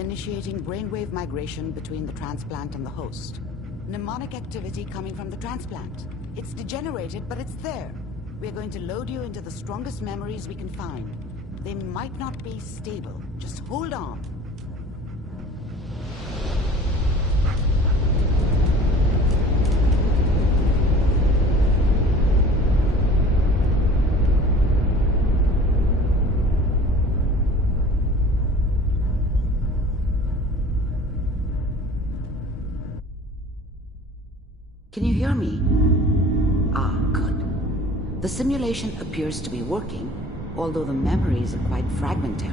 Initiating brainwave migration between the transplant and the host. Mnemonic activity coming from the transplant. It's degenerated, but it's there. We're going to load you into the strongest memories we can find. They might not be stable. Just hold on. Can you hear me? Ah, good. The simulation appears to be working, although the memories are quite fragmentary.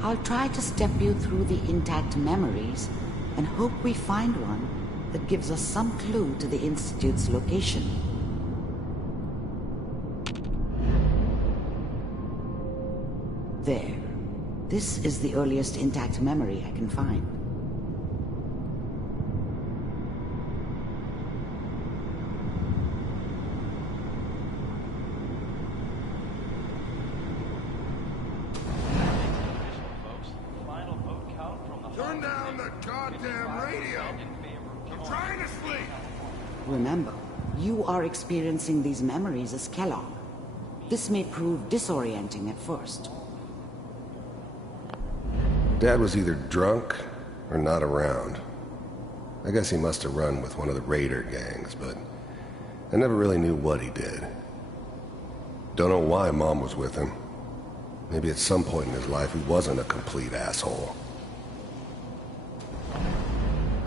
I'll try to step you through the intact memories and hope we find one that gives us some clue to the Institute's location. There. This is the earliest intact memory I can find. Turn down the goddamn radio! I'm trying to sleep! Remember, you are experiencing these memories as Kellogg. This may prove disorienting at first. Dad was either drunk or not around. I guess he must have run with one of the raider gangs, but I never really knew what he did. Don't know why Mom was with him. Maybe at some point in his life he wasn't a complete asshole.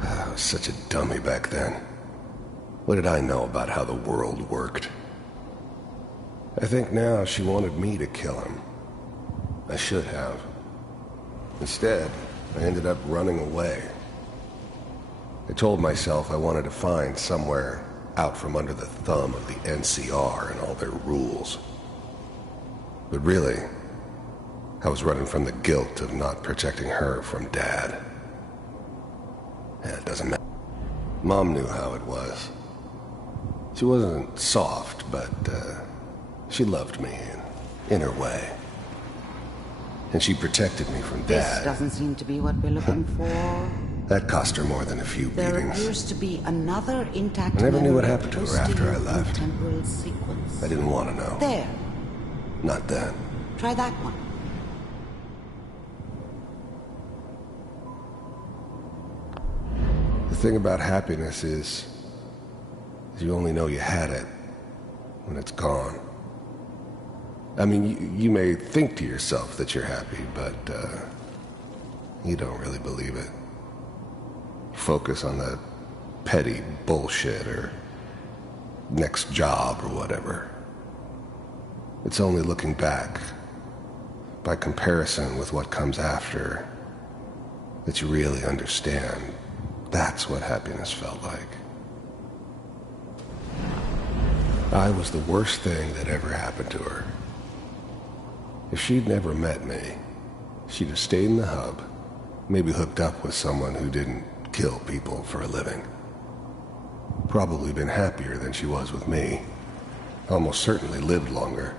I was such a dummy back then. What did I know about how the world worked? I think now she wanted me to kill him. I should have. Instead, I ended up running away. I told myself I wanted to find somewhere out from under the thumb of the NCR and all their rules. But really, I was running from the guilt of not protecting her from Dad. Yeah, it doesn't matter. Mom knew how it was. She wasn't soft, but she loved me in her way. And she protected me from Dad. This doesn't seem to be what we're looking for. That cost her more than a few There beatings. appears to be another intact I never knew what memory happened to her after I posting in left. temporal sequence. I didn't want to know. There. Not then. Try that one. The thing about happiness is you only know you had it when it's gone. I mean, you may think to yourself that you're happy, but you don't really believe it. Focus on the petty bullshit or next job or whatever. It's only looking back, by comparison with what comes after, that you really understand. That's what happiness felt like. I was the worst thing that ever happened to her. If she'd never met me, she'd have stayed in the hub, maybe hooked up with someone who didn't kill people for a living. Probably been happier than she was with me. Almost certainly lived longer.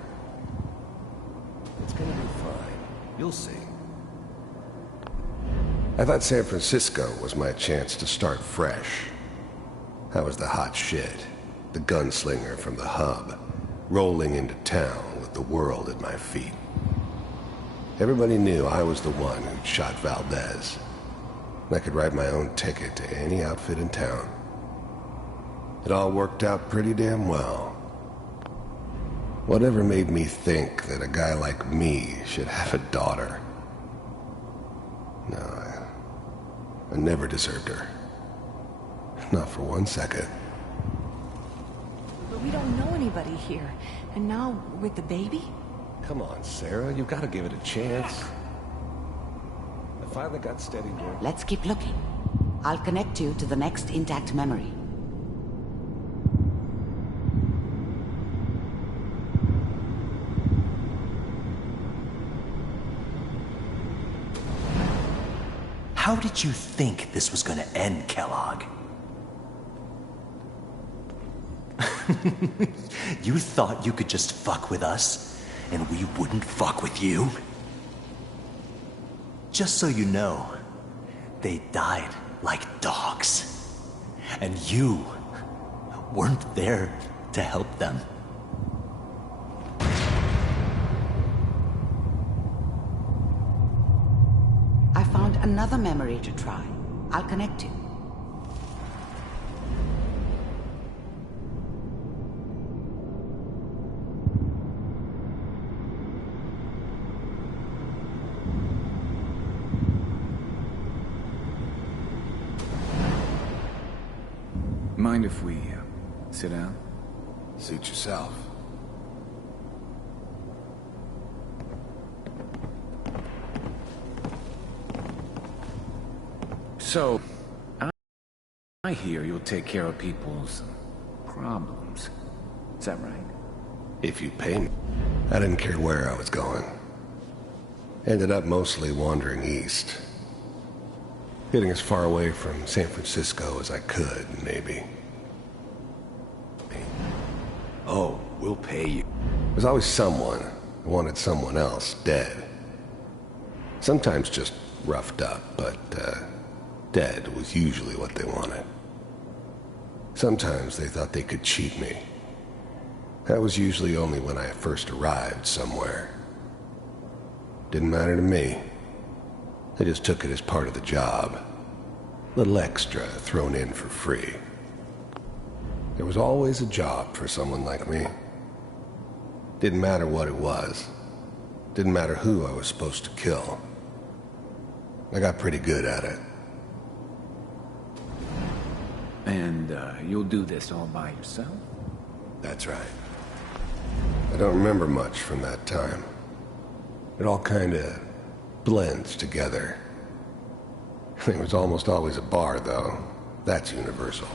It's gonna be fine. You'll see. I thought San Francisco was my chance to start fresh. I was the hot shit, the gunslinger from the hub, rolling into town with the world at my feet. Everybody knew I was the one who'd shot Valdez. I could write my own ticket to any outfit in town. It all worked out pretty damn well. Whatever made me think that a guy like me should have a daughter? No, I never deserved her. Not for 1 second. But we don't know anybody here. And now, with the baby? Come on, Sarah. You've got to give it a chance. I finally got steady doing. Let's keep looking. I'll connect you to the next intact memory. How did you think this was gonna end, Kellogg? You thought you could just fuck with us, and we wouldn't fuck with you? just so you know, they died like dogs. And you weren't there to help them. I found another memory to try. I'll connect you. Mind if we sit down? Suit yourself. So, I hear you'll take care of people's problems. Is that right? If you pay me. I didn't care where I was going. Ended up mostly wandering east. Getting as far away from San Francisco as I could, maybe. Oh, we'll pay you. There's always someone who wanted someone else dead. Sometimes just roughed up, but dead was usually what they wanted. Sometimes they thought they could cheat me. That was usually only when I first arrived somewhere. Didn't matter to me. I just took it as part of the job. Little extra thrown in for free. There was always a job for someone like me. Didn't matter what it was. Didn't matter who I was supposed to kill. I got pretty good at it. And you'll do this all by yourself? That's right. I don't remember much from that time. It all kinda blends together. There was almost always a bar, though. That's universal.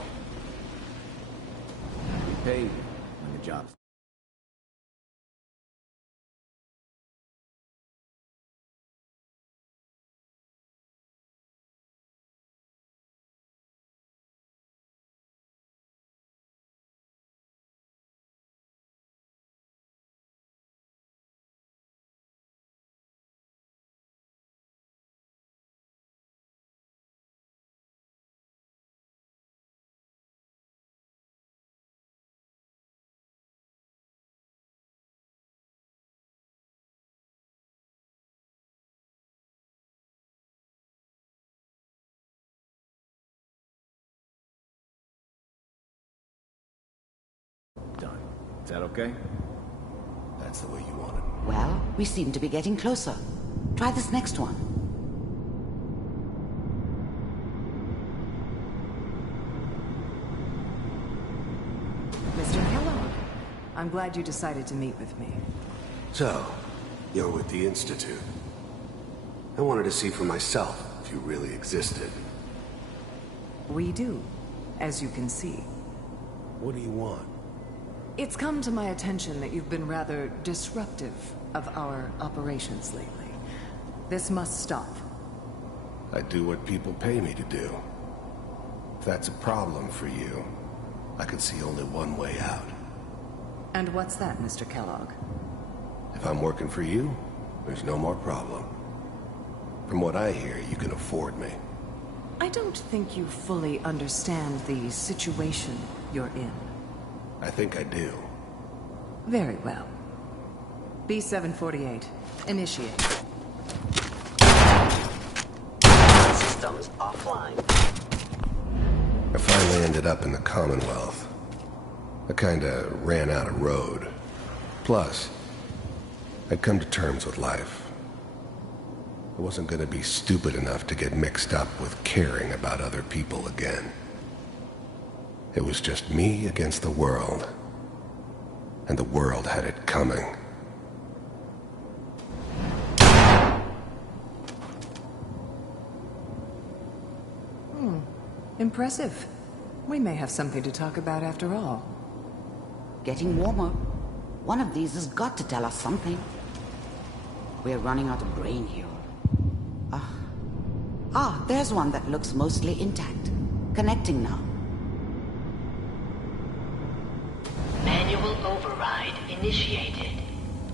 We pay you when the job's... done. Is that okay? That's the way you want it. Well, we seem to be getting closer. Try this next one. Mr. Kellogg, I'm glad you decided to meet with me. So, you're with the Institute. I wanted to see for myself if you really existed. We do, as you can see. What do you want? It's come to my attention that you've been rather disruptive of our operations lately. This must stop. I do what people pay me to do. If that's a problem for you, I can see only one way out. And what's that, Mr. Kellogg? If I'm working for you, there's no more problem. From what I hear, you can afford me. I don't think you fully understand the situation you're in. I think I do. Very well. B-748, initiate. Systems offline. I finally ended up in the Commonwealth. I kinda ran out of road. Plus, I'd come to terms with life. I wasn't gonna be stupid enough to get mixed up with caring about other people again. It was just me against the world. And the world had it coming. Impressive. We may have something to talk about after all. Getting warmer. One of these has got to tell us something. We're running out of brain here. There's one that looks mostly intact. Connecting now. Manual override initiated.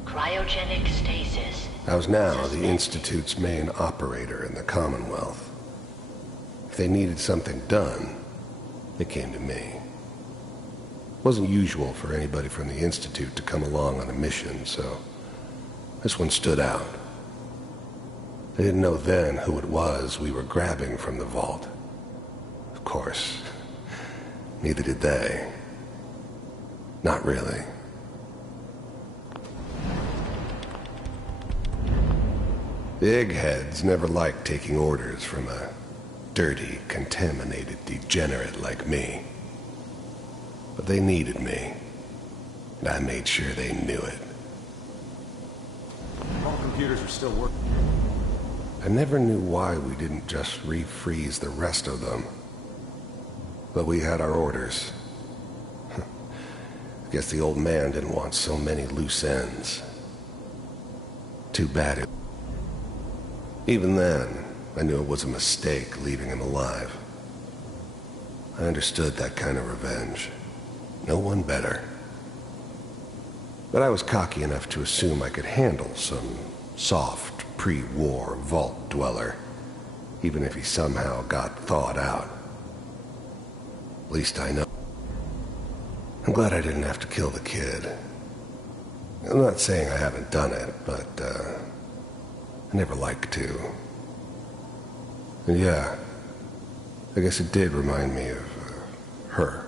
Cryogenic stasis I was now the Institute's main operator in the Commonwealth. If they needed something done, they came to me. It wasn't usual for anybody from the Institute to come along on a mission, so this one stood out. They didn't know then who it was we were grabbing from the vault. Of course, neither did they. Not really. The eggheads never liked taking orders from a dirty, contaminated degenerate like me. But they needed me, and I made sure they knew it. All computers are still working. I never knew why we didn't just refreeze the rest of them. But we had our orders. I guess the old man didn't want so many loose ends. Too bad it... Even then, I knew it was a mistake leaving him alive. I understood that kind of revenge. No one better. But I was cocky enough to assume I could handle some soft, pre-war vault dweller, even if he somehow got thawed out. At least I know. I'm glad I didn't have to kill the kid. I'm not saying I haven't done it, but, I never liked to. And yeah, I guess it did remind me of, her.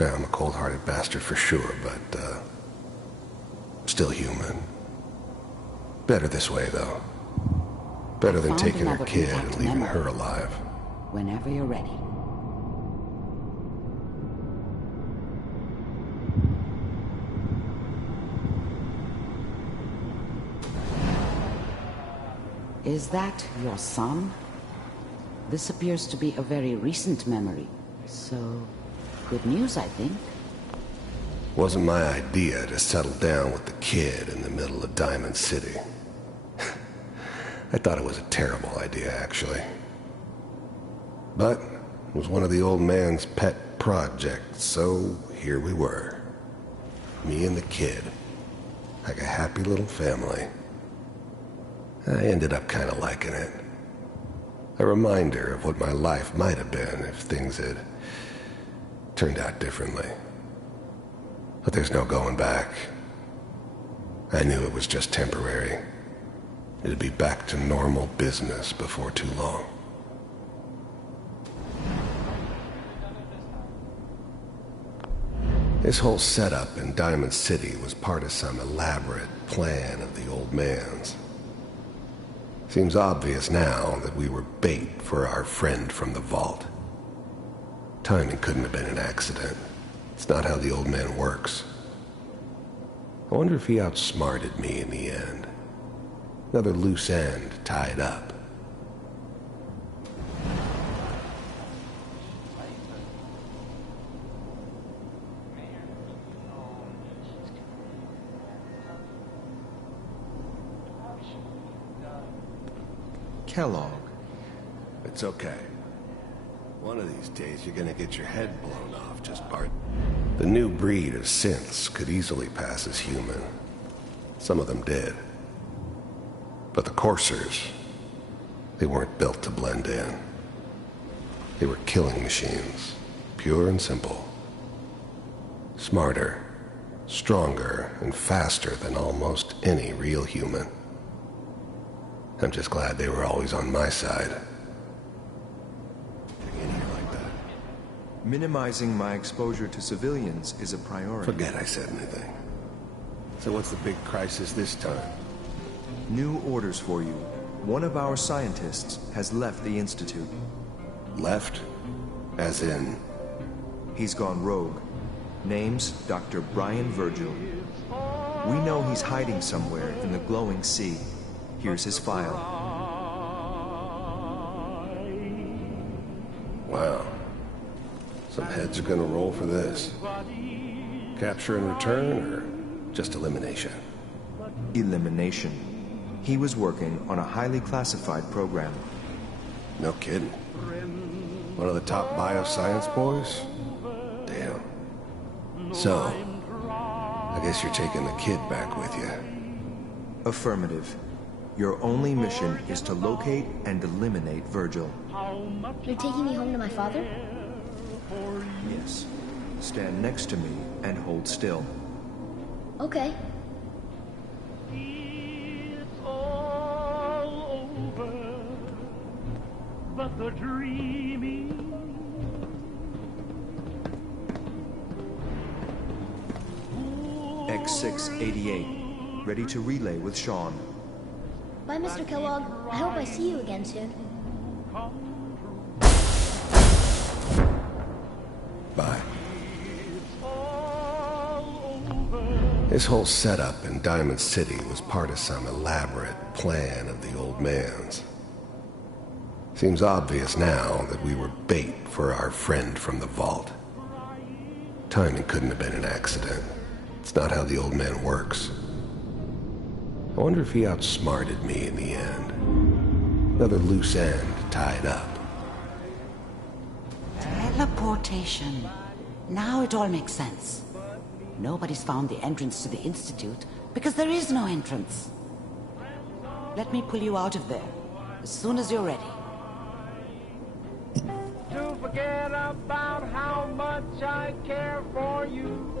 Yeah, I'm a cold-hearted bastard for sure, but, still human. Better this way, though. Better than taking her kid and leaving her alive. Whenever you're ready. Is that your son? This appears to be a very recent memory, so good news, I think. Wasn't my idea to settle down with the kid in the middle of Diamond City. I thought it was a terrible idea, actually. But it was one of the old man's pet projects, so here we were. Me and the kid, like a happy little family. I ended up kind of liking it. A reminder of what my life might have been if things had turned out differently. But there's no going back. I knew it was just temporary. It'd be back to normal business before too long. This whole setup in Diamond City was part of some elaborate plan of the old man's. Seems obvious now that we were bait for our friend from the vault. Timing couldn't have been an accident. It's not how the old man works. I wonder if he outsmarted me in the end. Another loose end tied up. Kellogg. It's okay. One of these days you're gonna get your head blown off, just Bart. The new breed of synths could easily pass as human. Some of them did. But the coursers, they weren't built to blend in. They were killing machines, pure and simple. Smarter, stronger, and faster than almost any real human. I'm just glad they were always on my side. Getting in here like that. Minimizing my exposure to civilians is a priority. Forget I said anything. So what's the big crisis this time? New orders for you. One of our scientists has left the Institute. Left? As in? He's gone rogue. Name's Dr. Brian Virgil. We know he's hiding somewhere in the glowing sea. Here's his file. Wow. Some heads are gonna roll for this. Capture and return, or just elimination? Elimination. He was working on a highly classified program. No kidding. One of the top bioscience boys? Damn. So, I guess you're taking the kid back with you. Affirmative. Your only mission is to locate and eliminate Virgil. You're taking me home to my father? Yes. Stand next to me and hold still. Okay. It's all over, but the dreaming. X688. Ready to relay with Sean. Bye, Mr. Kellogg. I hope I see you again soon. Bye. His whole setup in Diamond City was part of some elaborate plan of the old man's. Seems obvious now that we were bait for our friend from the vault. Timing couldn't have been an accident. It's not how the old man works. I wonder if he outsmarted me in the end. Another loose end tied up. Teleportation. Now it all makes sense. Nobody's found the entrance to the Institute because there is no entrance. Let me pull you out of there as soon as you're ready. To forget about how much I care for you.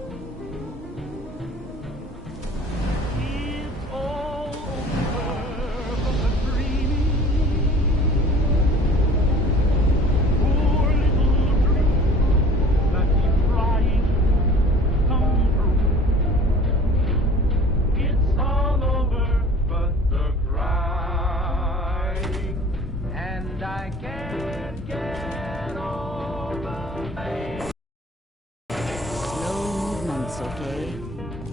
It's all over, but the dreaming. Poor little dream that keep trying to come true. It's all over, but the crying, and I can't get over it. Slow movements, okay?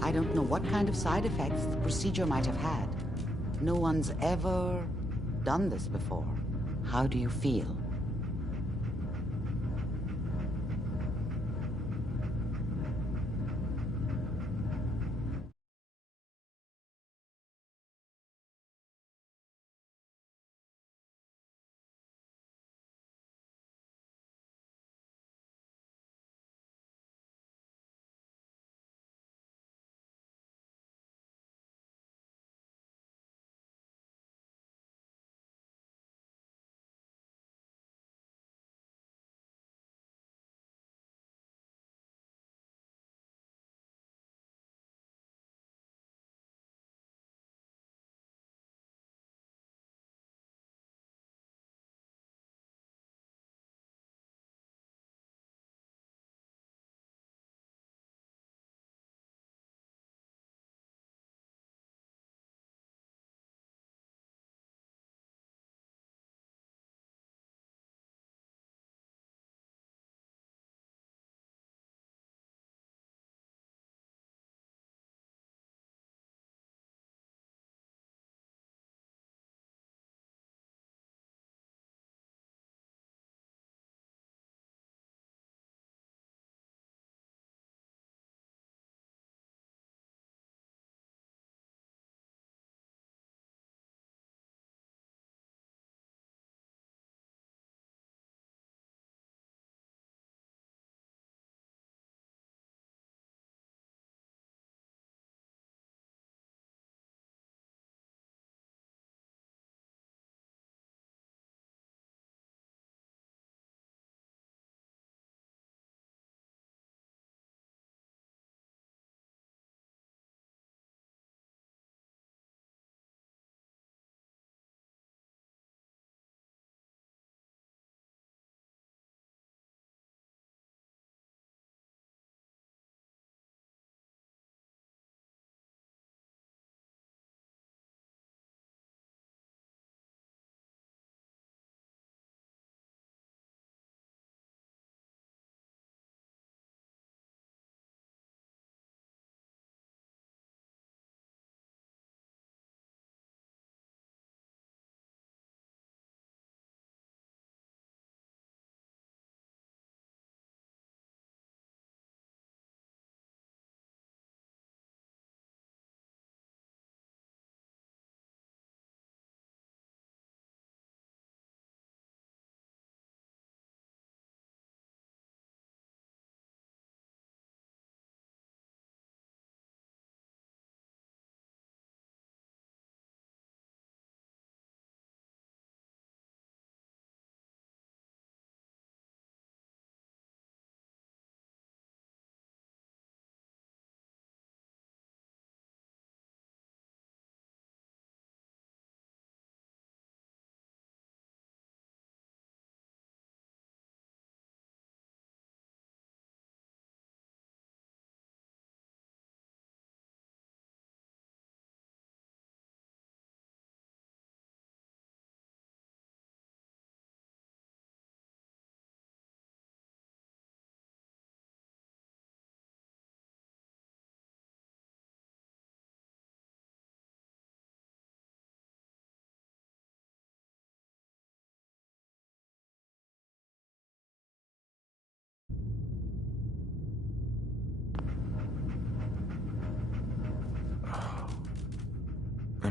I don't know what kind of side effects the procedure might have had. No one's ever done this before. How do you feel?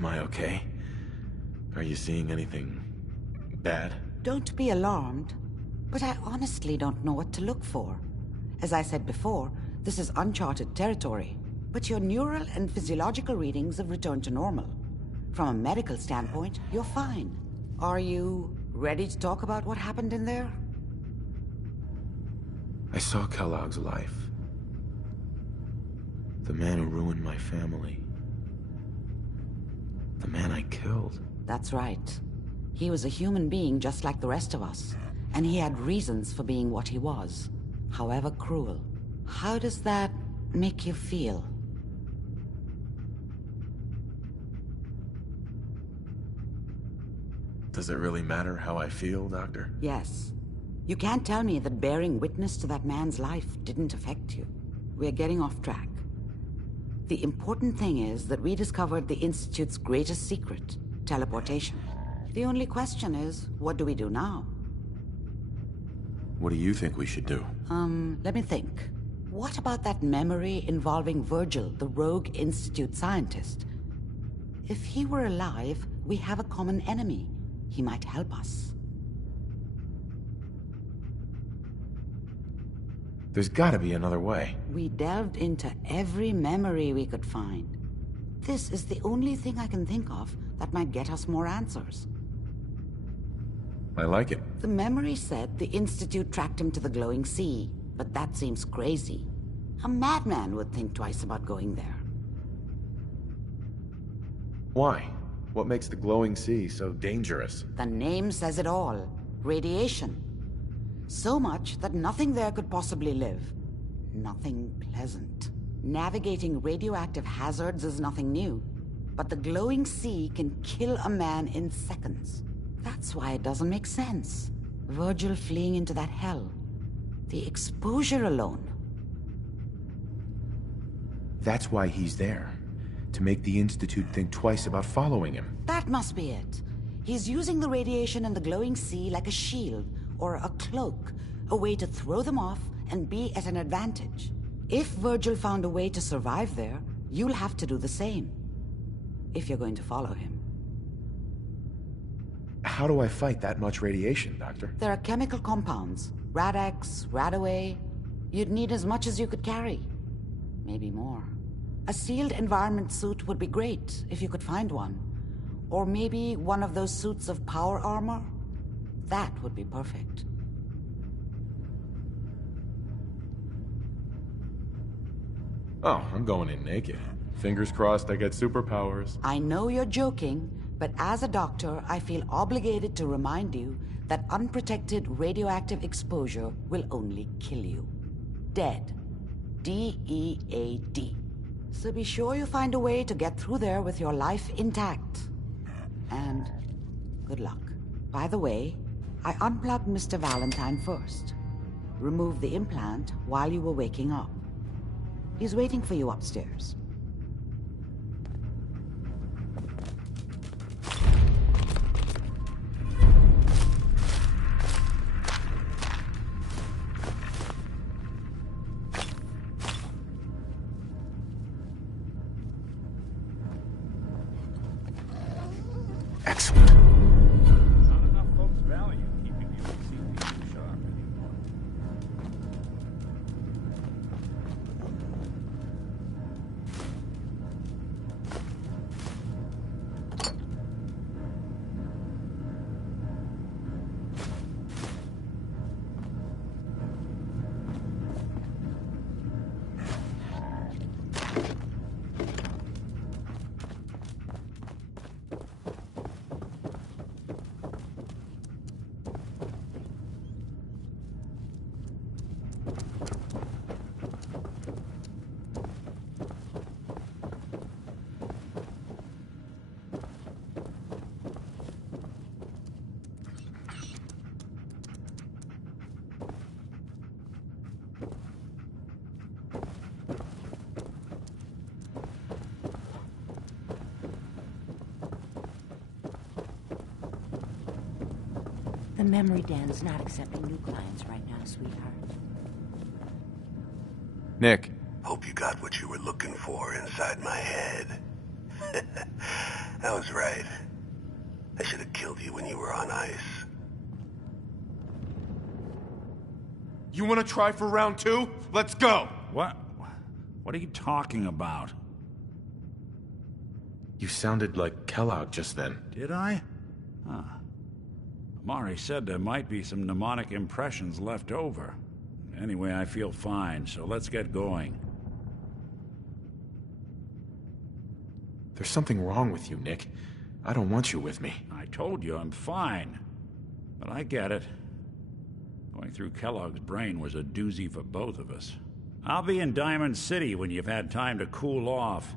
Am I okay? Are you seeing anything bad? Don't be alarmed, but I honestly don't know what to look for. As I said before, this is uncharted territory, but your neural and physiological readings have returned to normal. From a medical standpoint, you're fine. Are you ready to talk about what happened in there? I saw Kellogg's life. The man who ruined my family. The man I killed. That's right. He was a human being just like the rest of us, and he had reasons for being what he was, however cruel. How does that make you feel? Does it really matter how I feel, Doctor? Yes. You can't tell me that bearing witness to that man's life didn't affect you. We're getting off track. The important thing is that we discovered the Institute's greatest secret, teleportation. The only question is, what do we do now? What do you think we should do? Let me think. What about that memory involving Virgil, the rogue Institute scientist? If he were alive, we have a common enemy. He might help us. There's gotta be another way. We delved into every memory we could find. This is the only thing I can think of that might get us more answers. I like it. The memory said the Institute tracked him to the glowing sea, but that seems crazy. A madman would think twice about going there. Why? What makes the glowing sea so dangerous? The name says it all. Radiation. So much that nothing there could possibly live. Nothing pleasant. Navigating radioactive hazards is nothing new, but the glowing sea can kill a man in seconds. That's why it doesn't make sense. Virgil fleeing into that hell. The exposure alone. That's why he's there. To make the Institute think twice about following him. That must be it. He's using the radiation in the glowing sea like a shield, or a cloak, a way to throw them off and be at an advantage. If Virgil found a way to survive there, you'll have to do the same. If you're going to follow him. How do I fight that much radiation, Doctor? There are chemical compounds. Rad-X, Radaway. You'd need as much as you could carry. Maybe more. A sealed environment suit would be great, if you could find one. Or maybe one of those suits of power armor? That would be perfect. Oh, I'm going in naked. Fingers crossed I get superpowers. I know you're joking, but as a doctor, I feel obligated to remind you that unprotected radioactive exposure will only kill you. Dead. D-E-A-D. So be sure you find a way to get through there with your life intact. And good luck. By the way, I unplugged Mr. Valentine first. Removed the implant while you were waking up. He's waiting for you upstairs. Excellent. Not enough folks value keeping the old CPU sharp anymore. The memory den's not accepting new clients right now, sweetheart. Nick. Hope you got what you were looking for inside my head. I was right. I should have killed you when you were on ice. You want to try for round 2? Let's go! What? What are you talking about? You sounded like Kellogg just then. Did I? Huh. Amari said there might be some mnemonic impressions left over. Anyway, I feel fine, so let's get going. There's something wrong with you, Nick. I don't want you with me. I told you I'm fine. But I get it. Going through Kellogg's brain was a doozy for both of us. I'll be in Diamond City when you've had time to cool off.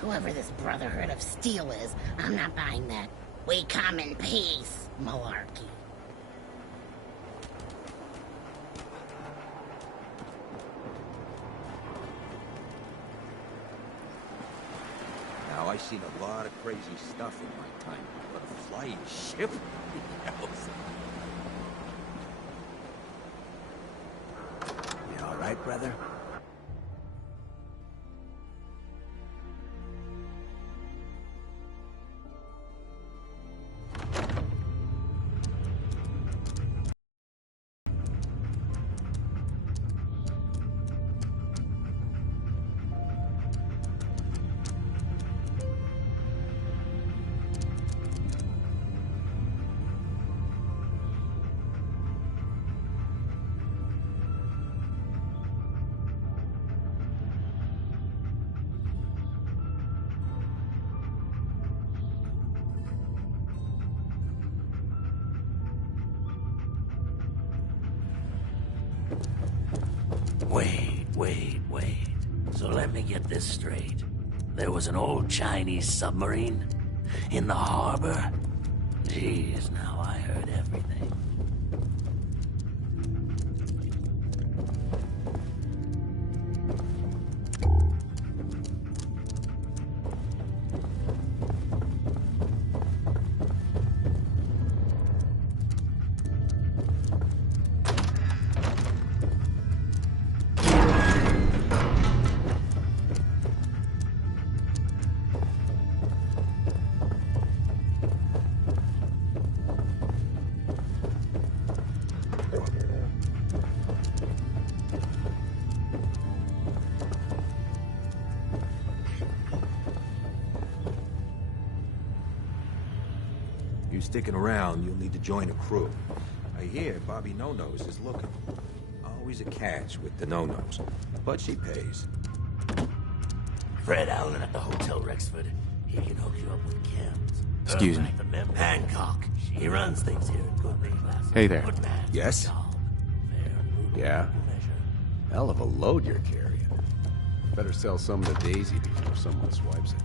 Whoever this Brotherhood of Steel is, I'm not buying that. We come in peace, malarkey. Now, I've seen a lot of crazy stuff in my time, but a flying ship? You all right, brother? Wait. So let me get this straight. There was an old Chinese submarine in the harbor? Jeez, now I heard everything. You sticking around, you'll need to join a crew. I hear Bobby No-Nose is looking. Always a catch with the No-Nose, but she pays. Fred Allen at the Hotel Rexford. He can hook you up with cams. Excuse me. Hancock. He runs things here at Goodman. Hey there. Yes? Yeah? Hell of a load you're carrying. Better sell some to Daisy before someone swipes it.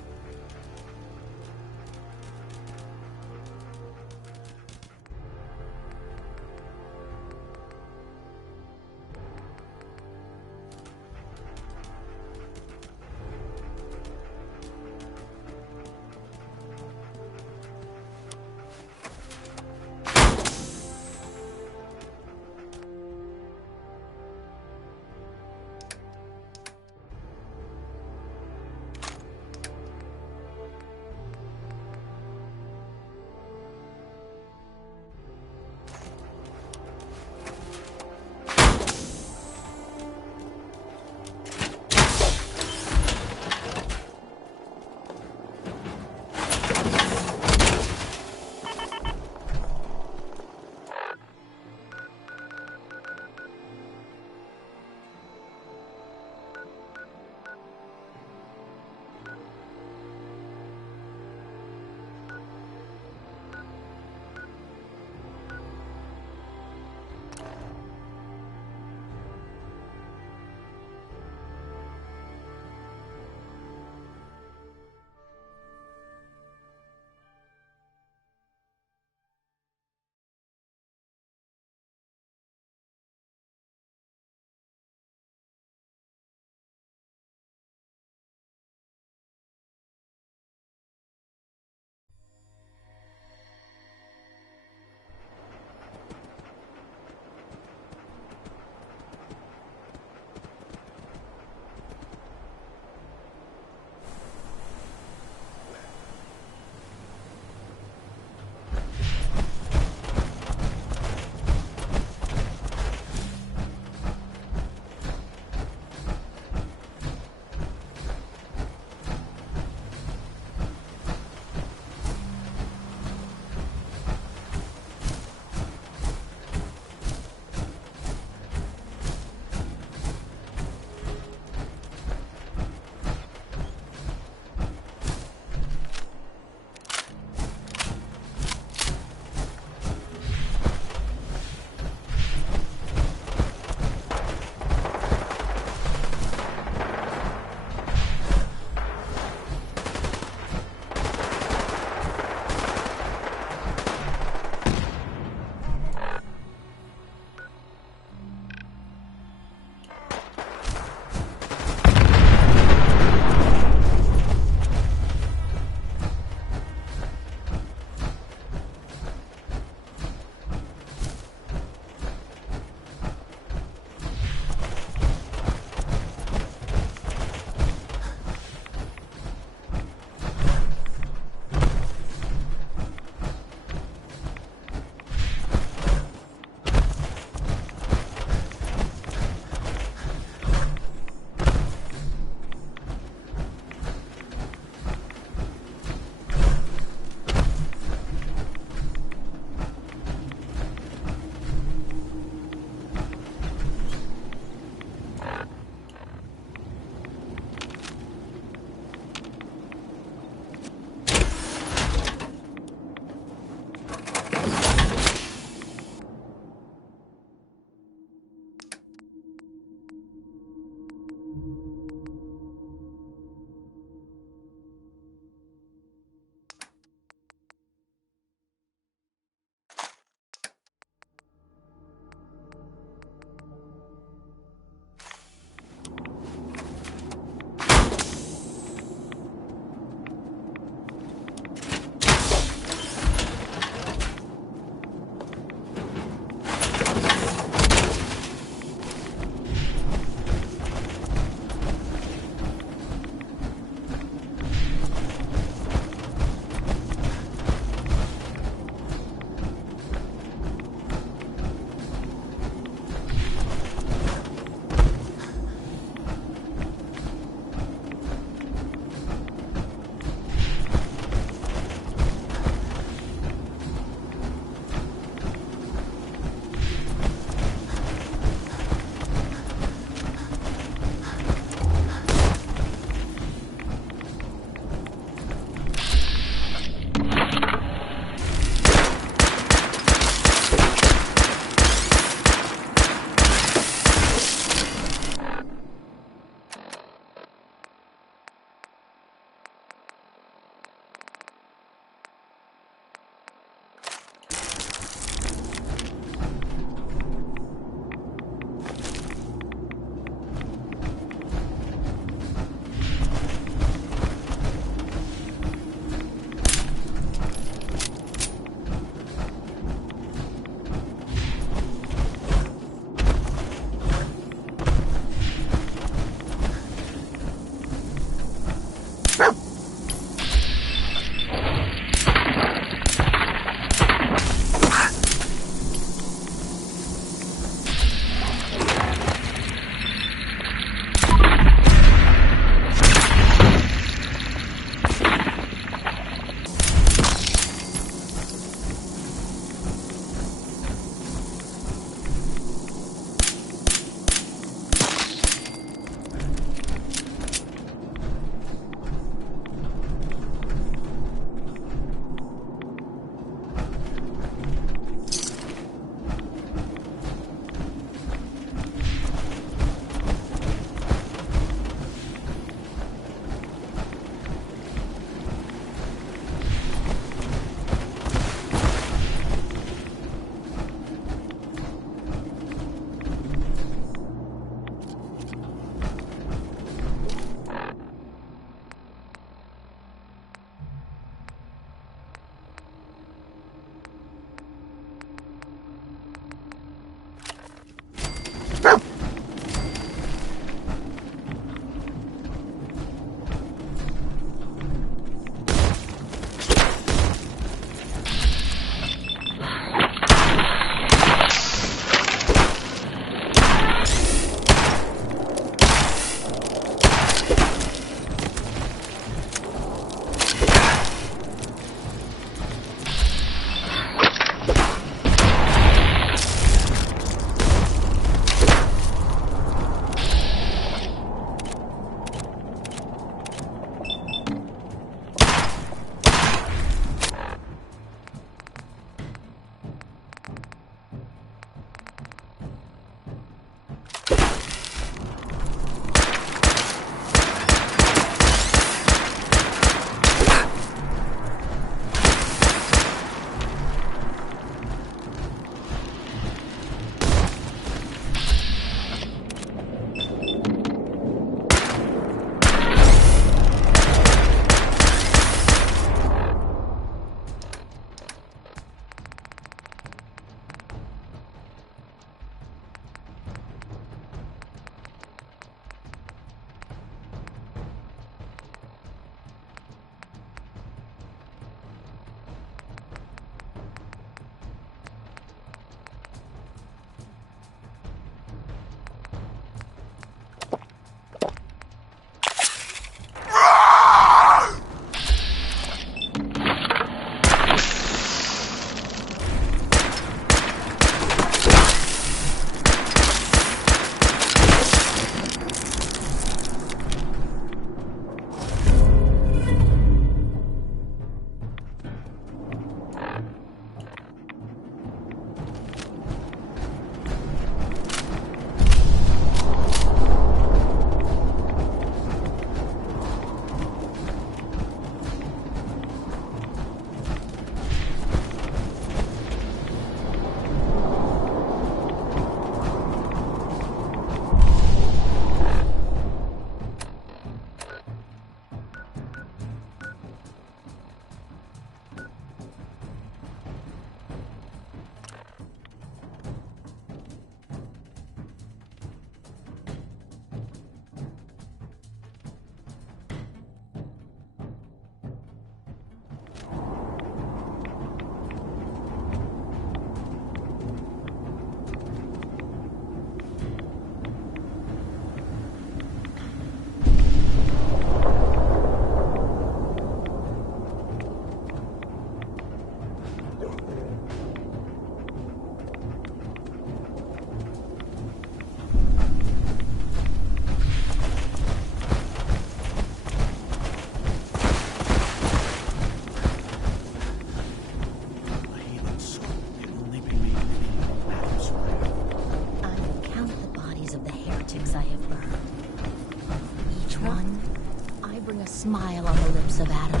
of Adam.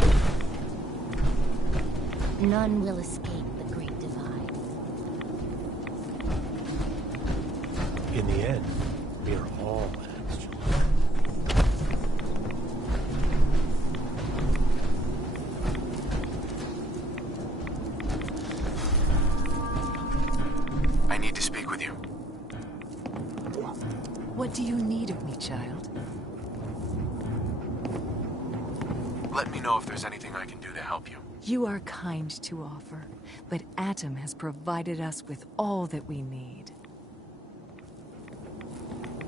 None will escape the Great Divide. In the end, we are all Adam's children. I need to speak with you. What do you need of me, child? Let me know if there's anything I can do to help you. You are kind to offer, but Atom has provided us with all that we need.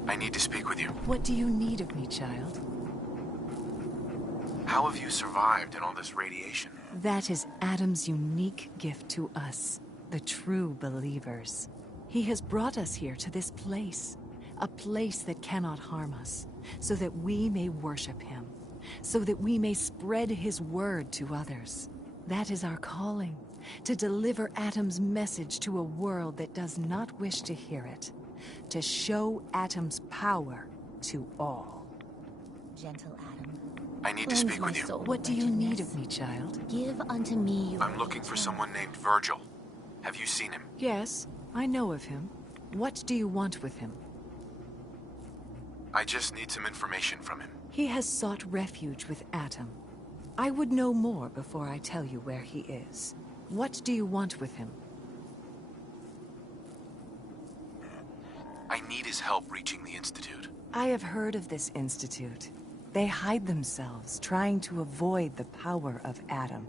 I need to speak with you. What do you need of me, child? How have you survived in all this radiation? That is Adam's unique gift to us, the true believers. He has brought us here to this place, a place that cannot harm us, so that we may worship him, so that we may spread his word to others. That is our calling, to deliver Atom's message to a world that does not wish to hear it, to show Atom's power to all. Gentle Adam. I need to speak with you. What do you need of me, child? Give unto me your... I'm looking for someone named Virgil. Have you seen him? Yes, I know of him. What do you want with him? I just need some information from him. He has sought refuge with Atom. I would know more before I tell you where he is. What do you want with him? I need his help reaching the Institute. I have heard of this Institute. They hide themselves, trying to avoid the power of Atom.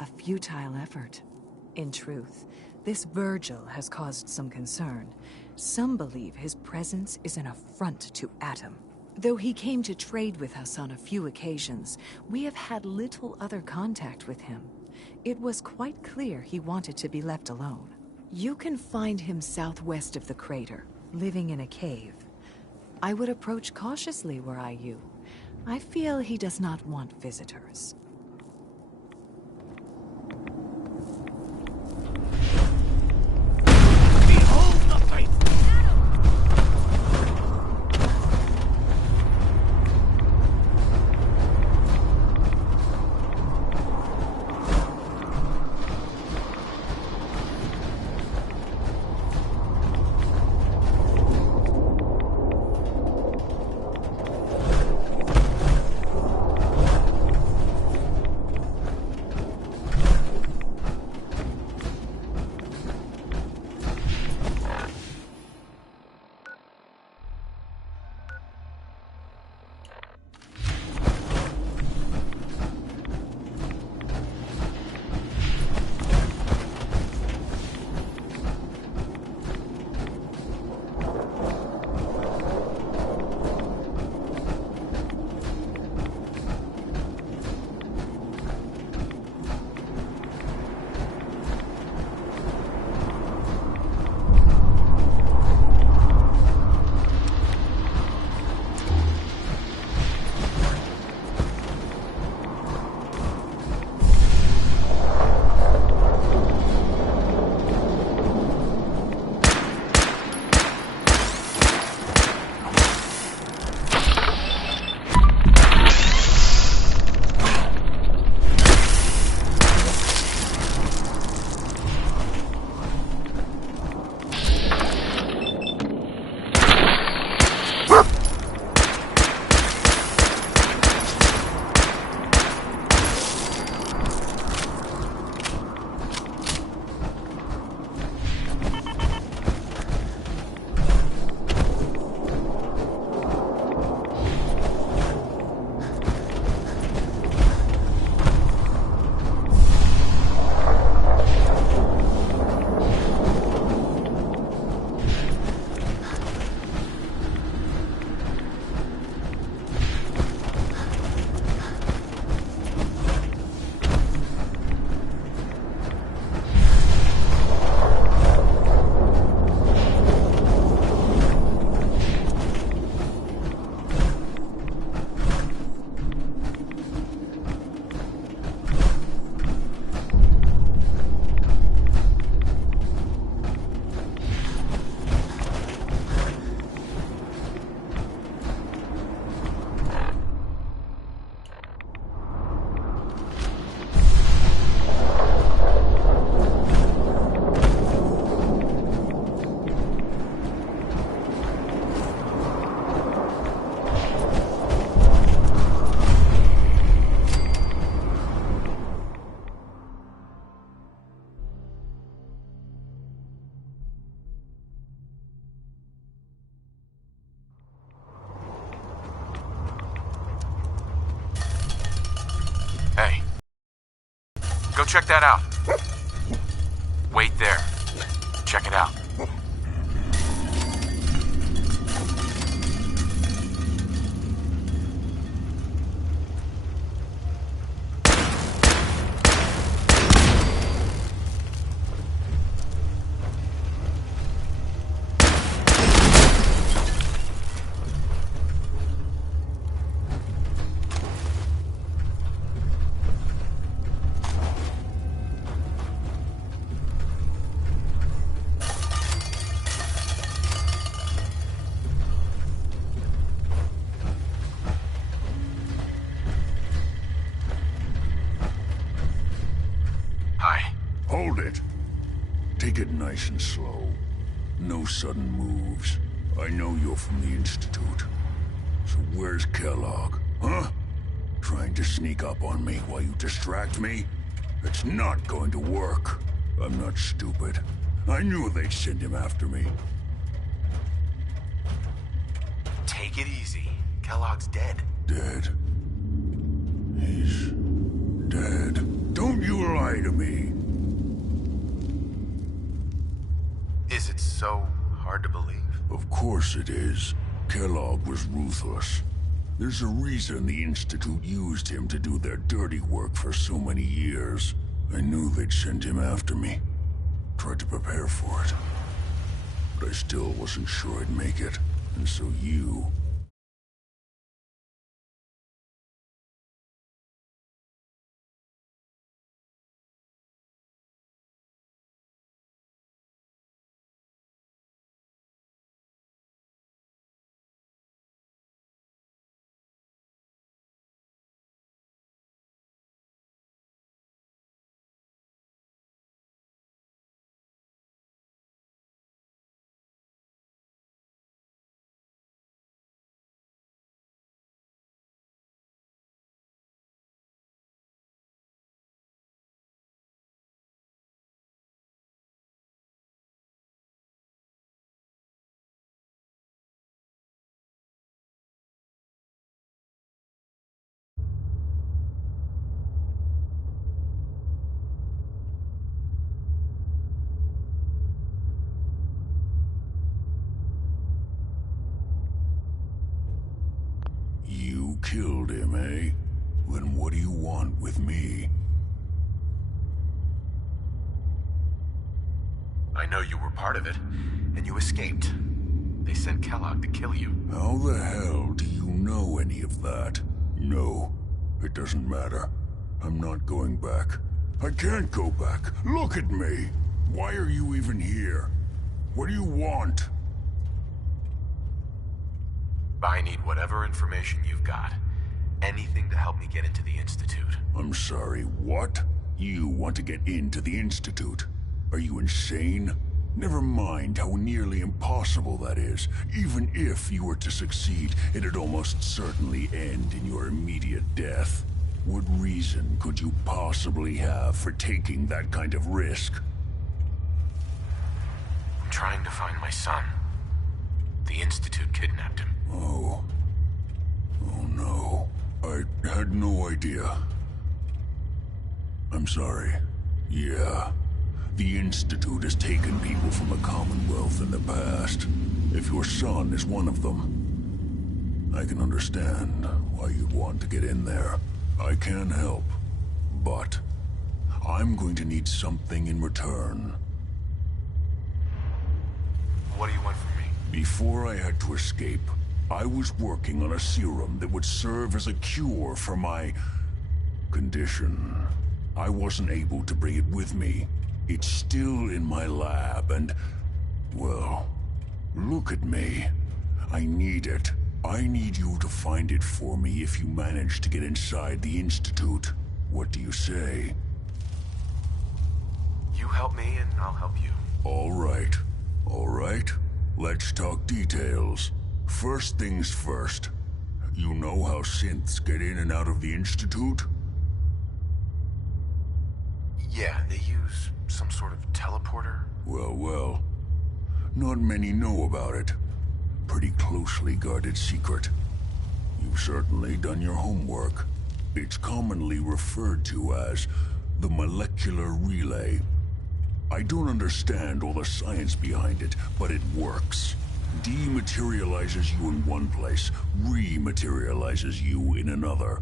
A futile effort. In truth, this Virgil has caused some concern. Some believe his presence is an affront to Atom. Though he came to trade with us on a few occasions, we have had little other contact with him. It was quite clear he wanted to be left alone. You can find him southwest of the crater, living in a cave. I would approach cautiously were I you. I feel he does not want visitors. check that out. Wait there. Check it out. Hold it. Take it nice and slow. No sudden moves. I know you're from the Institute. So where's Kellogg, huh? Trying to sneak up on me while you distract me? It's not going to work. I'm not stupid. I knew they'd send him after me. Take it easy. Kellogg's dead. Dead? He's dead. Don't you lie to me. Is it so hard to believe? Of course it is. Kellogg was ruthless. There's a reason the Institute used him to do their dirty work for so many years. I knew they'd send him after me. Tried to prepare for it. But I still wasn't sure I'd make it. And so you... You killed him, eh? Then what do you want with me? I know you were part of it, and you escaped. They sent Kellogg to kill you. How the hell do you know any of that? No, it doesn't matter. I'm not going back. I can't go back. Look at me. Why are you even here? What do you want? I need whatever information you've got. Anything to help me get into the Institute. I'm sorry, what? You want to get into the Institute? Are you insane? Never mind how nearly impossible that is. Even if you were to succeed, it'd almost certainly end in your immediate death. What reason could you possibly have for taking that kind of risk? I'm trying to find my son. The Institute kidnapped him. Oh. Oh no. I had no idea. I'm sorry. Yeah. The Institute has taken people from the Commonwealth in the past. If your son is one of them, I can understand why you'd want to get in there. I can help, but I'm going to need something in return. What do you want from me? Before I had to escape, I was working on a serum that would serve as a cure for my condition. I wasn't able to bring it with me. It's still in my lab and, well, look at me. I need it. I need you to find it for me if you manage to get inside the Institute. What do you say? You help me and I'll help you. All right. All right. Let's talk details. First things first. You know how synths get in and out of the Institute? Yeah, they use some sort of teleporter. Well, well. Not many know about it. Pretty closely guarded secret. You've certainly done your homework. It's commonly referred to as The molecular relay. I don't understand all the science behind it, but it works. Dematerializes you in one place, rematerializes you in another.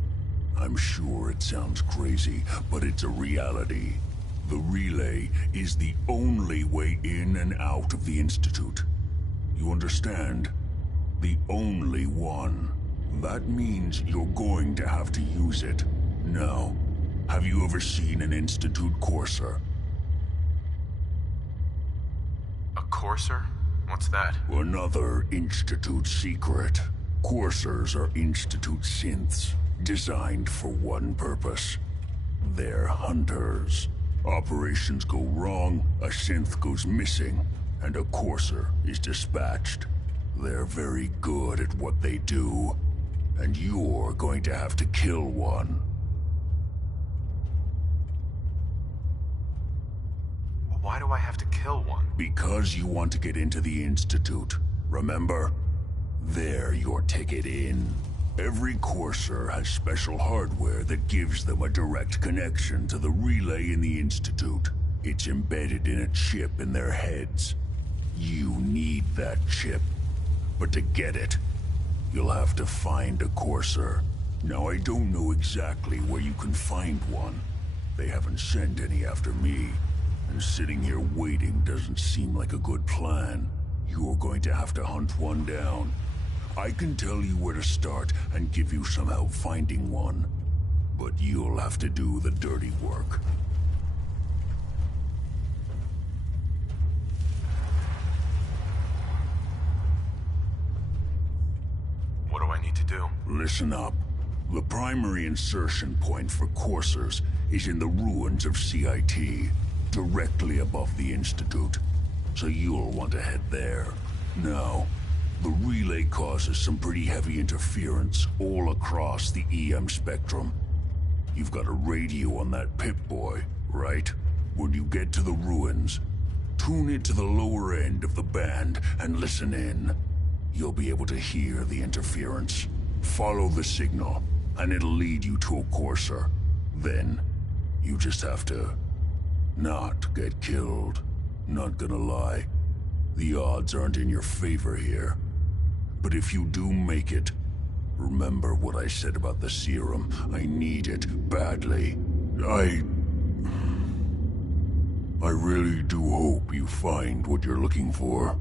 I'm sure it sounds crazy, but it's a reality. The relay is the only way in and out of the Institute. You understand? The only one. That means you're going to have to use it. Now, have you ever seen an Institute courser? A courser? What's that? Another Institute secret. Coursers are Institute synths, designed for one purpose. They're hunters. Operations go wrong, a synth goes missing, and a courser is dispatched. They're very good at what they do, and you're going to have to kill one. Why do I have to kill one? Because you want to get into the Institute. Remember? They're your ticket in. Every courser has special hardware that gives them a direct connection to the relay in the Institute. It's embedded in a chip in their heads. You need that chip. But to get it, you'll have to find a courser. Now, I don't know exactly where you can find one. They haven't sent any after me. And sitting here waiting doesn't seem like a good plan. You're going to have to hunt one down. I can tell you where to start and give you some help finding one. But you'll have to do the dirty work. What do I need to do? Listen up. The primary insertion point for coursers is in the ruins of CIT, directly above the Institute. So you'll want to head there. Now, the relay causes some pretty heavy interference all across the EM spectrum. You've got a radio on that Pip-Boy, right? When you get to the ruins, tune it to the lower end of the band and listen in. You'll be able to hear the interference. Follow the signal, and it'll lead you to a courser. Then, you just have to not get killed. Not gonna lie, the odds aren't in your favor here. But if you do make it, remember what I said about the serum. I need it badly. I really do hope you find what you're looking for.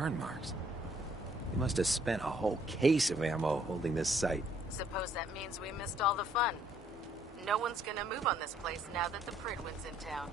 burn marks. He must have spent a whole case of ammo holding this site. Suppose that means we missed all the fun. No one's gonna move on this place now that the Pridwin's in town.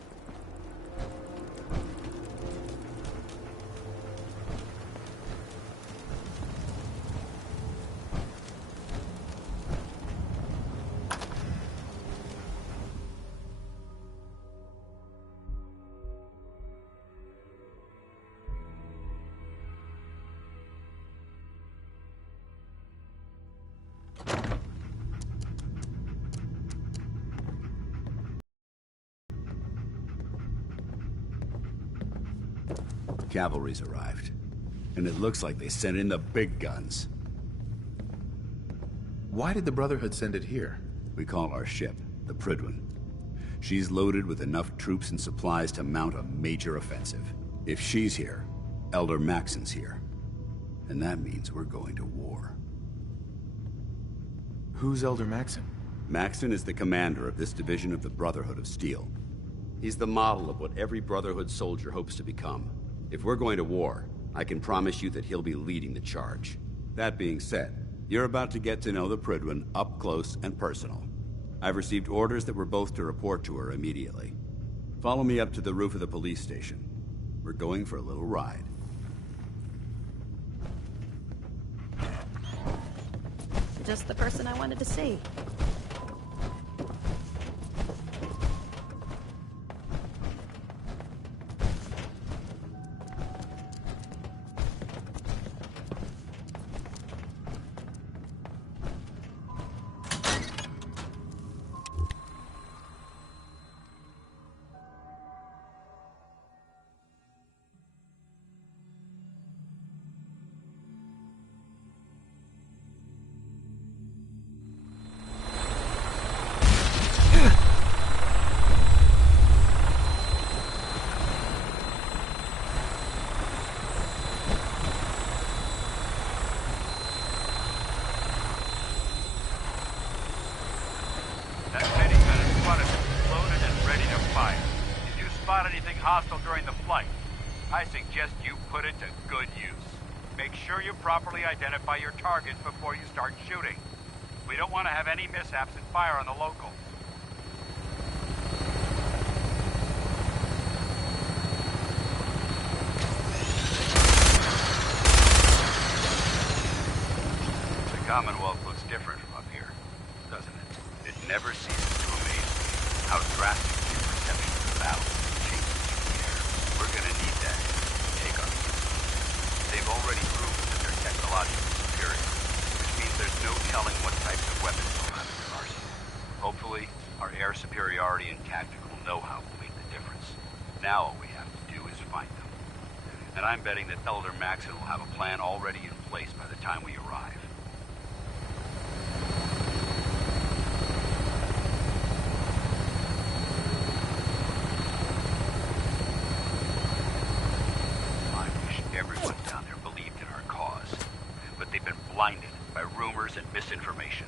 Cavalry's arrived. And it looks like they sent in the big guns. Why did the Brotherhood send it here? We call our ship the Pridwin. She's loaded with enough troops and supplies to mount a major offensive. If she's here, Elder Maxon's here. And that means we're going to war. Who's Elder Maxon? Maxon is the commander of this division of the Brotherhood of Steel. He's the model of what every Brotherhood soldier hopes to become. If we're going to war, I can promise you that he'll be leading the charge. That being said, you're about to get to know the Pridwin up close and personal. I've received orders that we're both to report to her immediately. Follow me up to the roof of the police station. We're going for a little ride. Just the person I wanted to see. Hostile during the flight. I suggest you put it to good use. Make sure you properly identify your targets before you start shooting. We don't want to have any mishaps and fire on the locals. The Commonwealth looks different from up here, doesn't it? It never ceases to amaze me how drastically the perception of the battle changes. We're gonna need that to take on the enemy. They've already proven that they're technologically superior, which means there's no telling what types of weapons they'll have in their arsenal. Hopefully, our air superiority and tactical know-how will make the difference. Now all we have to do is find them. And I'm betting that Elder Maxon will have a plan already in place by the time we arrive. Blinded by rumors and misinformation.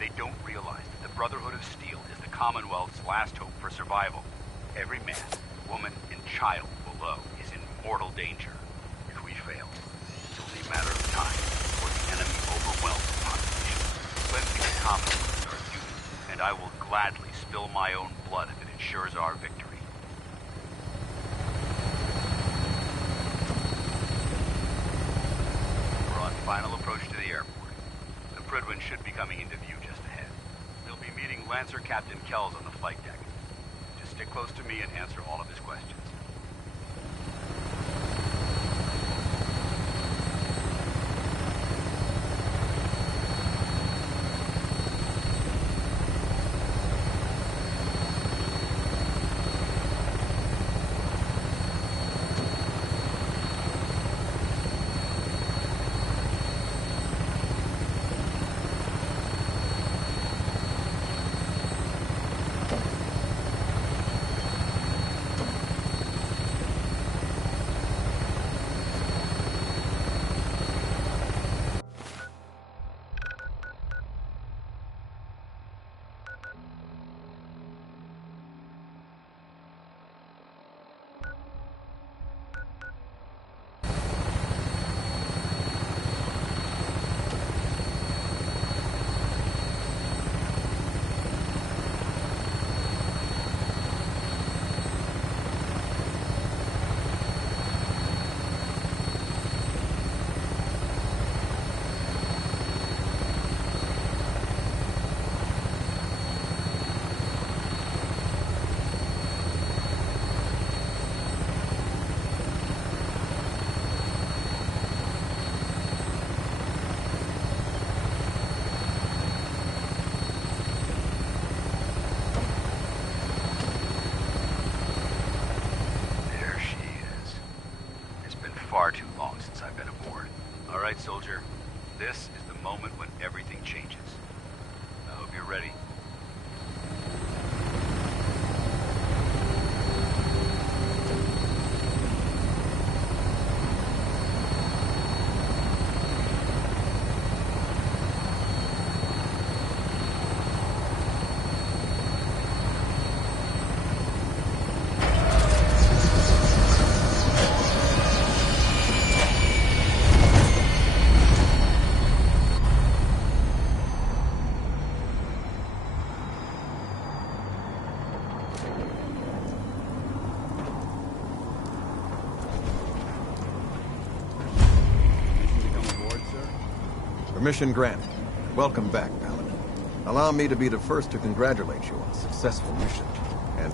They don't realize that the Brotherhood of Steel is the Commonwealth's last hope for survival. Every man, woman, and child below is in mortal danger. If we fail, it's only a matter of time before the enemy overwhelms the population. Cleansing the Commonwealth is our duty, and I will gladly spill my own blood if it ensures our victory. Final approach to the airport. The Pridwin should be coming into view just ahead. They'll be meeting Lancer Captain Kells on the flight deck. Just stick close to me and answer all of his questions. This is the moment when everything changes. I hope you're ready. Permission granted. Welcome back, Paladin. Allow me to be the first to congratulate you on a successful mission. And...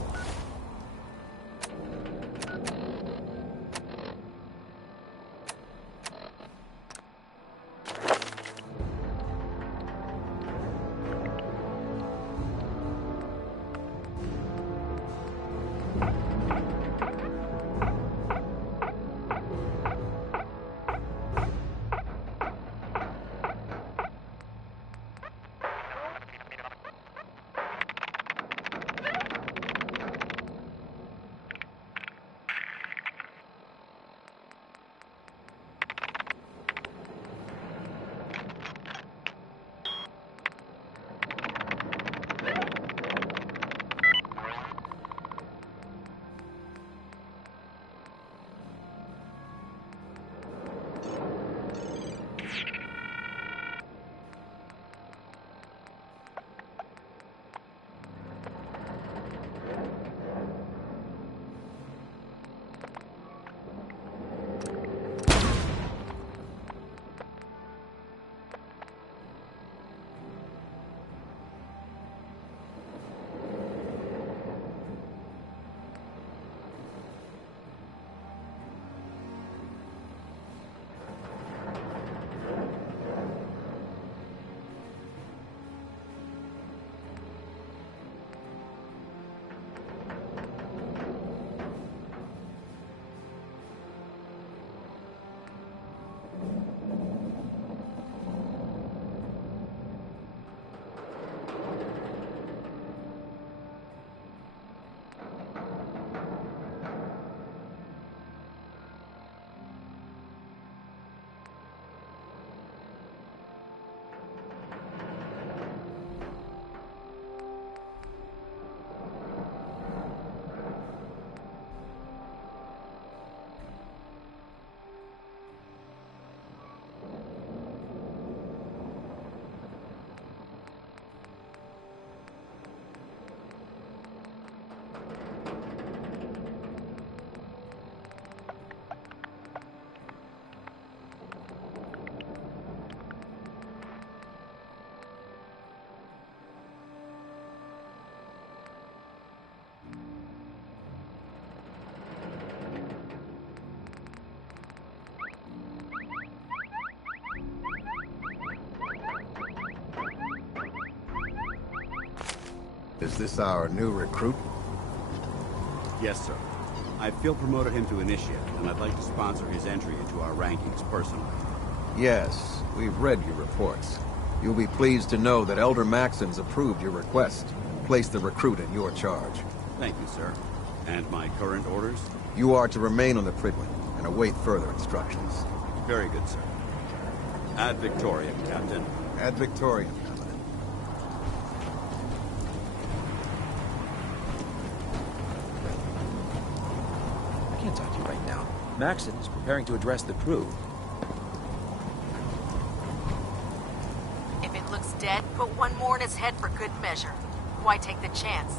Is this our new recruit? Yes, sir. I feel promoted him to initiate, and I'd like to sponsor his entry into our rankings personally. Yes, we've read your reports. You'll be pleased to know that Elder Maxon's approved your request and placed the recruit in your charge. Thank you, sir. And my current orders? You are to remain on the Prydwen and await further instructions. Very good, sir. Ad Victoriam, Captain. Ad Victoriam, Paladin. I can't talk to you right now. Maxon is preparing to address the crew. If it looks dead, put one more in his head for good measure. Why take the chance?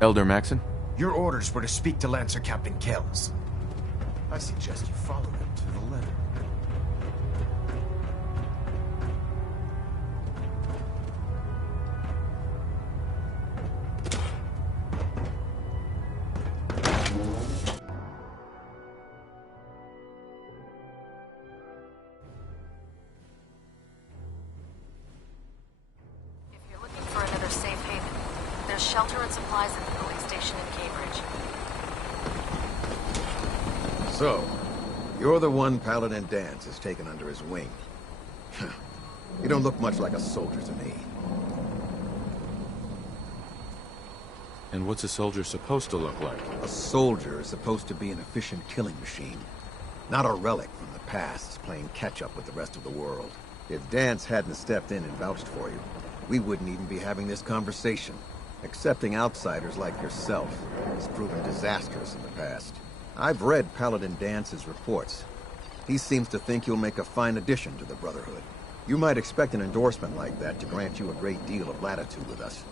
Elder Maxon? Your orders were to speak to Lancer Captain Kells. I suggest you follow him to the letter. Shelter and supplies at the police station in Cambridge. So, you're the one Paladin Danse has taken under his wing. You don't look much like a soldier to me. And what's a soldier supposed to look like? A soldier is supposed to be an efficient killing machine. Not a relic from the past, playing catch-up with the rest of the world. If Danse hadn't stepped in and vouched for you, we wouldn't even be having this conversation. Accepting outsiders like yourself has proven disastrous in the past. I've read Paladin Dance's reports. He seems to think you'll make a fine addition to the Brotherhood. You might expect an endorsement like that to grant you a great deal of latitude with us.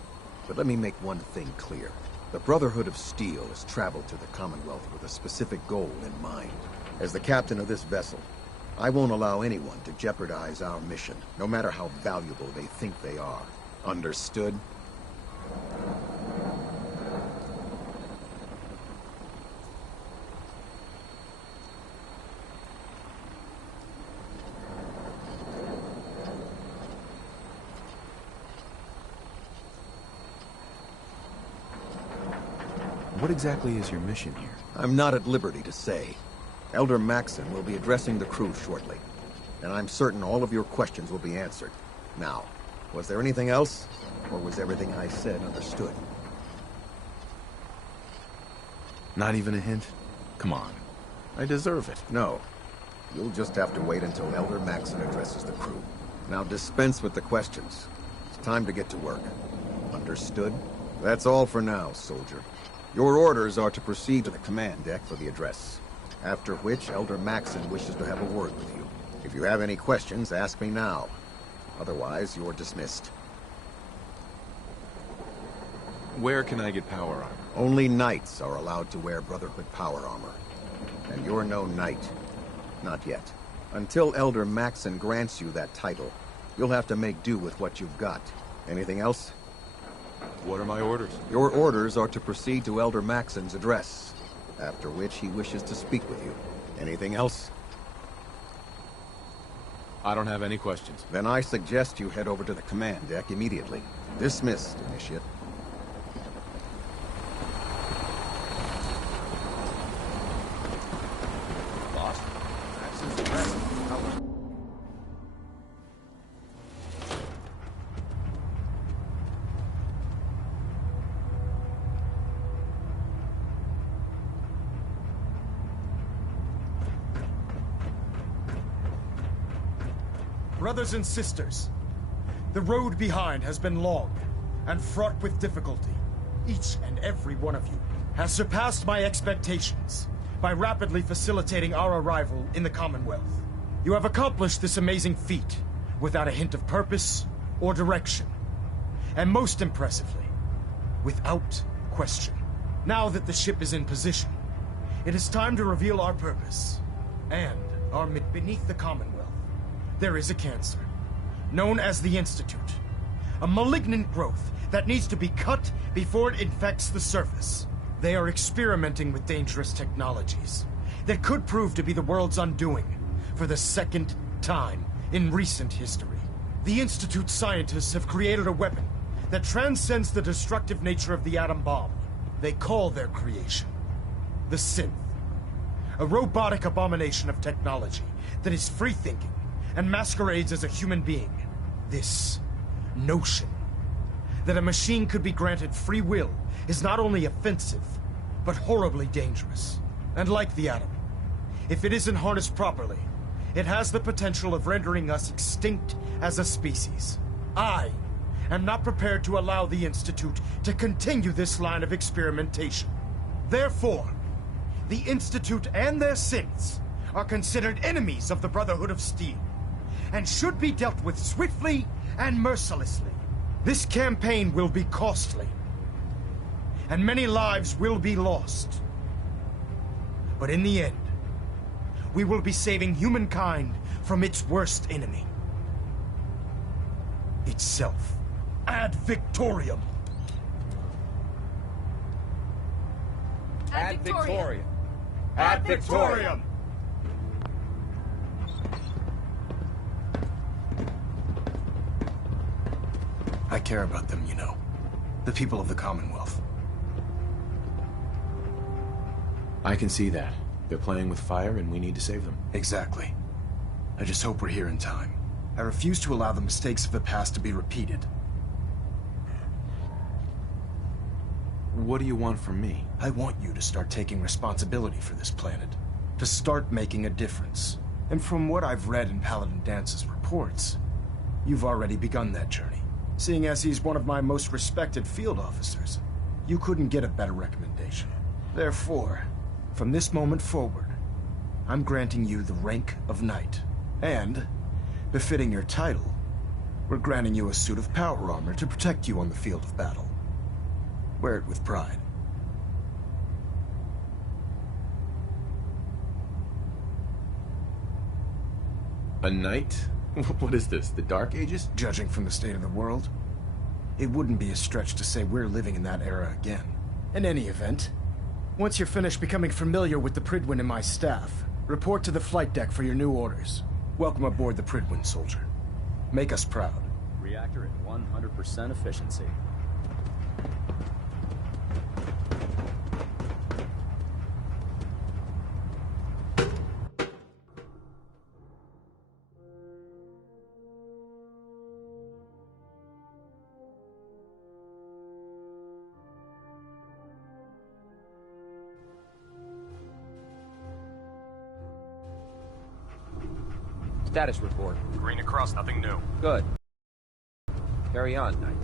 But let me make one thing clear. The Brotherhood of Steel has traveled to the Commonwealth with a specific goal in mind. As the captain of this vessel, I won't allow anyone to jeopardize our mission, no matter how valuable they think they are. Understood? What exactly is your mission here? I'm not at liberty to say. Elder Maxon will be addressing the crew shortly, and I'm certain all of your questions will be answered. Now, was there anything else, or was everything I said understood? Not even a hint? Come on. I deserve it. No. You'll just have to wait until Elder Maxon addresses the crew. Now dispense with the questions. It's time to get to work. Understood? That's all for now, soldier. Your orders are to proceed to the command deck for the address. After which, Elder Maxon wishes to have a word with you. If you have any questions, ask me now. Otherwise, you're dismissed. Where can I get power armor? Only knights are allowed to wear Brotherhood power armor. And you're no knight. Not yet. Until Elder Maxon grants you that title, you'll have to make do with what you've got. Anything else? What are my orders? Your orders are to proceed to Elder Maxon's address, after which he wishes to speak with you. Anything else? I don't have any questions. Then I suggest you head over to the command deck immediately. Dismissed, Initiate. Boss, Maxon's address. Brothers and sisters, the road behind has been long and fraught with difficulty. Each and every one of you has surpassed my expectations by rapidly facilitating our arrival in the Commonwealth. You have accomplished this amazing feat without a hint of purpose or direction. And most impressively, without question. Now that the ship is in position, it is time to reveal our purpose and our beneath the Commonwealth. There is a cancer, known as the Institute. A malignant growth that needs to be cut before it infects the surface. They are experimenting with dangerous technologies that could prove to be the world's undoing for the second time in recent history. The Institute scientists have created a weapon that transcends the destructive nature of the atom bomb. They call their creation the Synth. A robotic abomination of technology that is free-thinking and masquerades as a human being. This notion that a machine could be granted free will is not only offensive, but horribly dangerous. And like the atom, if it isn't harnessed properly, it has the potential of rendering us extinct as a species. I am not prepared to allow the Institute to continue this line of experimentation. Therefore, the Institute and their synths are considered enemies of the Brotherhood of Steel, and should be dealt with swiftly and mercilessly. This campaign will be costly, and many lives will be lost. But in the end, we will be saving humankind from its worst enemy. Itself. Ad Victoriam! Ad Victoriam! Ad Victoriam! I care about them, you know. The people of the Commonwealth. I can see that. They're playing with fire and we need to save them. Exactly. I just hope we're here in time. I refuse to allow the mistakes of the past to be repeated. What do you want from me? I want you to start taking responsibility for this planet. To start making a difference. And from what I've read in Paladin Dance's reports, you've already begun that journey. Seeing as he's one of my most respected field officers, you couldn't get a better recommendation. Therefore, from this moment forward, I'm granting you the rank of Knight. And, befitting your title, we're granting you a suit of power armor to protect you on the field of battle. Wear it with pride. A knight? What is this, the Dark Ages? Judging from the state of the world, it wouldn't be a stretch to say we're living in that era again. In any event, once you're finished becoming familiar with the Pridwin and my staff, report to the flight deck for your new orders. Welcome aboard the Pridwin, soldier. Make us proud. Reactor at 100% efficiency. Status report. Green across, nothing new. Good. Carry on, Knight.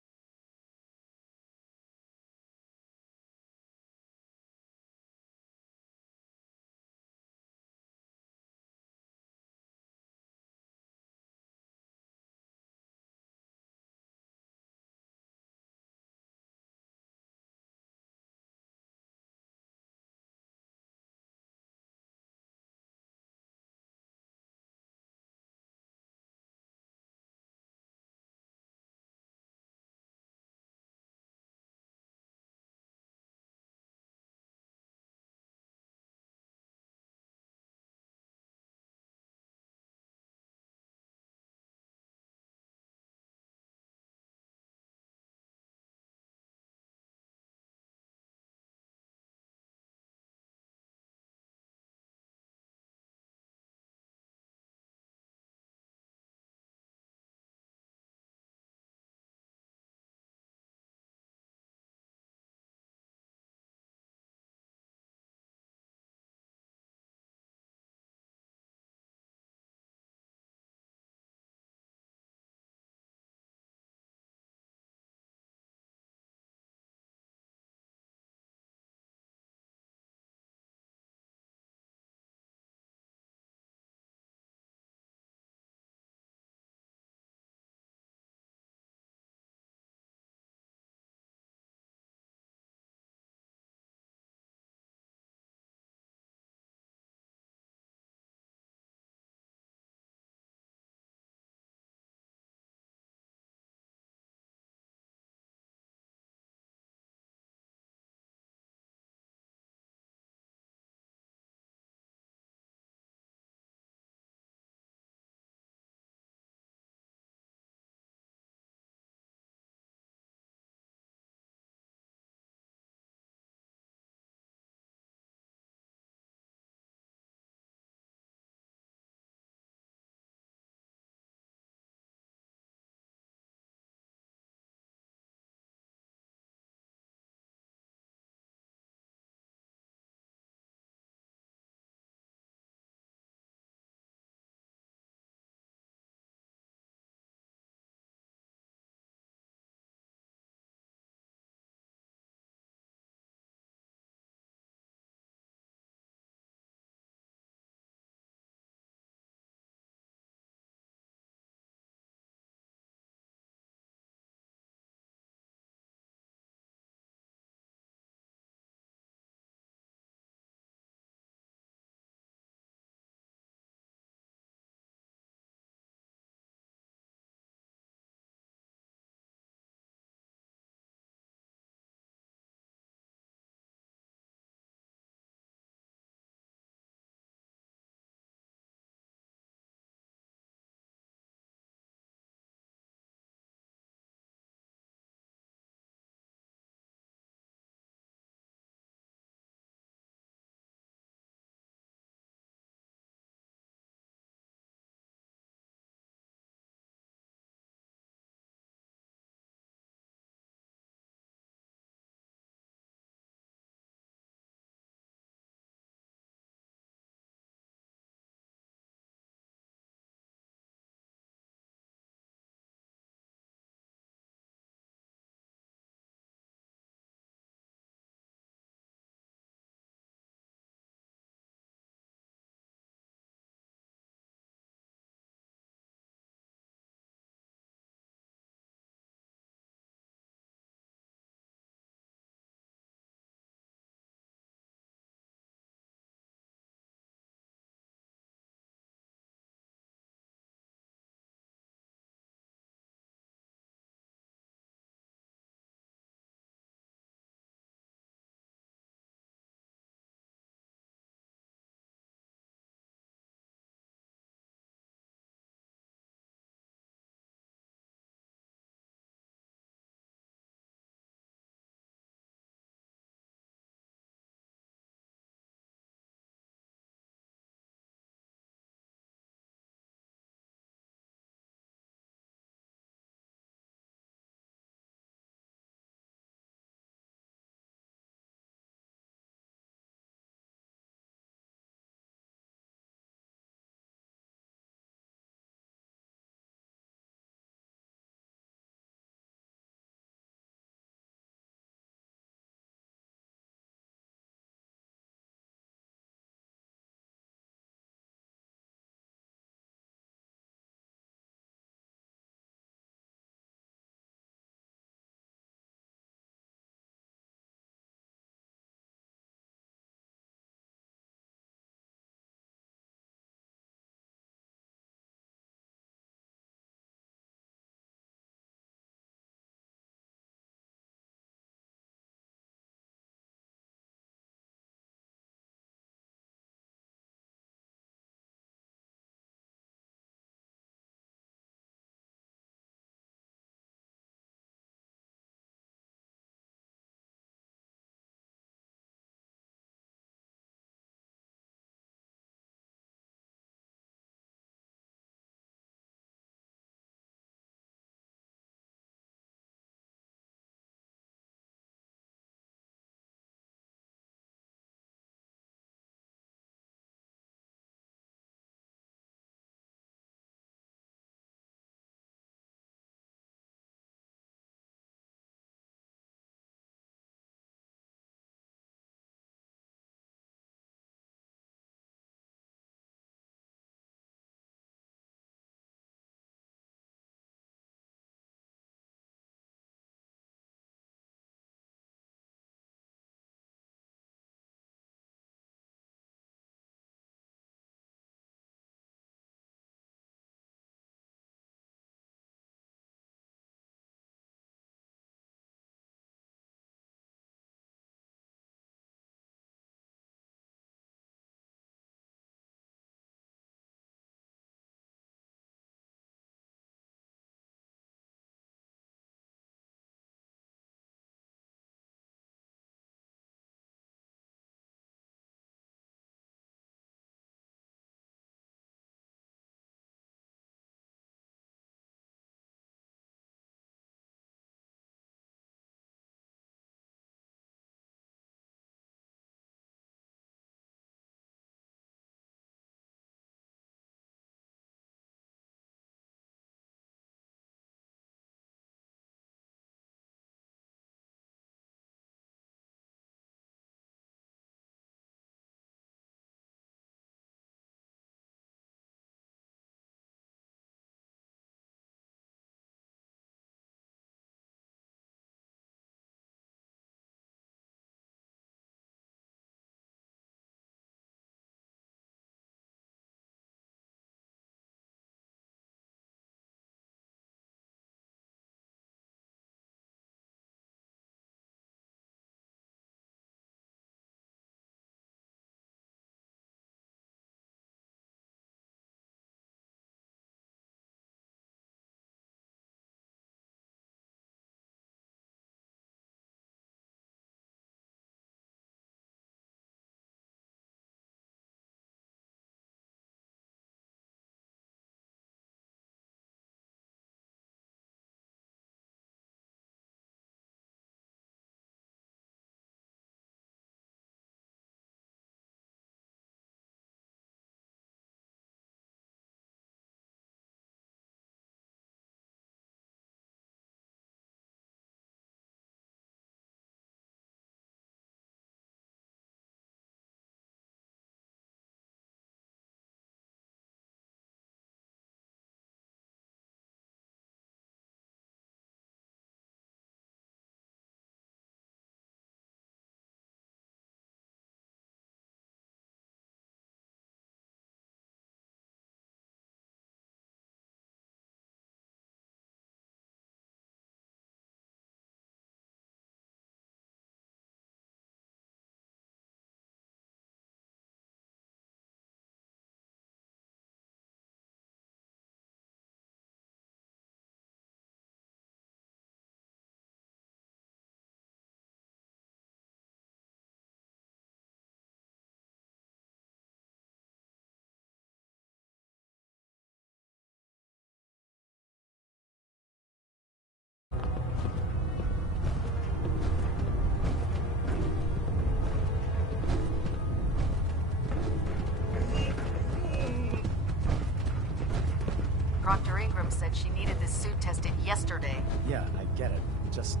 Proctor Ingram said she needed this suit tested yesterday. Yeah, I get it. Just...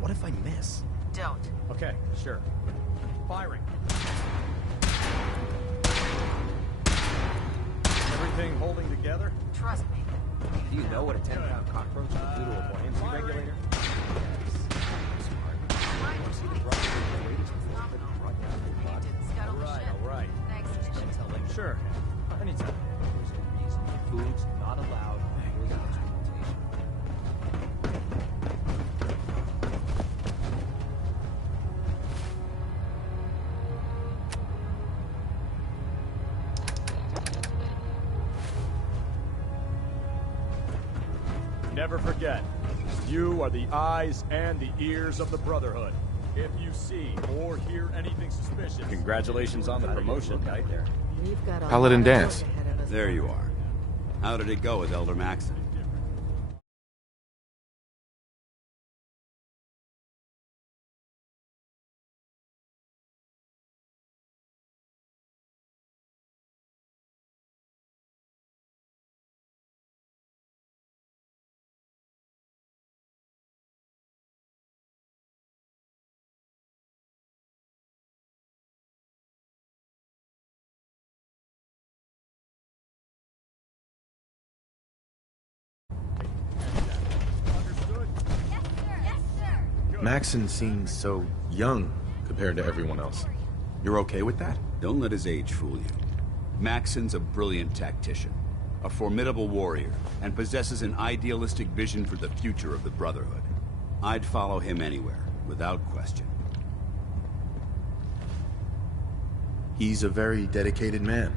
what if I miss? Don't. Okay, sure. Firing. Everything holding together? Trust me. Do you know what a 10-pound cockroach would do to a buoyancy regulator? All right. Thanks. Sure. Anytime. Food's not allowed. Never forget, you are the eyes and the ears of the Brotherhood. If you see or hear anything suspicious... Congratulations on the promotion. Right there. We've got a Paladin lot of dance. work ahead of us. There you are. How did it go with Elder Maxon? Maxon seems so young compared to everyone else. You're okay with that? Don't let his age fool you. Maxon's a brilliant tactician, a formidable warrior, and possesses an idealistic vision for the future of the Brotherhood. I'd follow him anywhere, without question. He's a very dedicated man.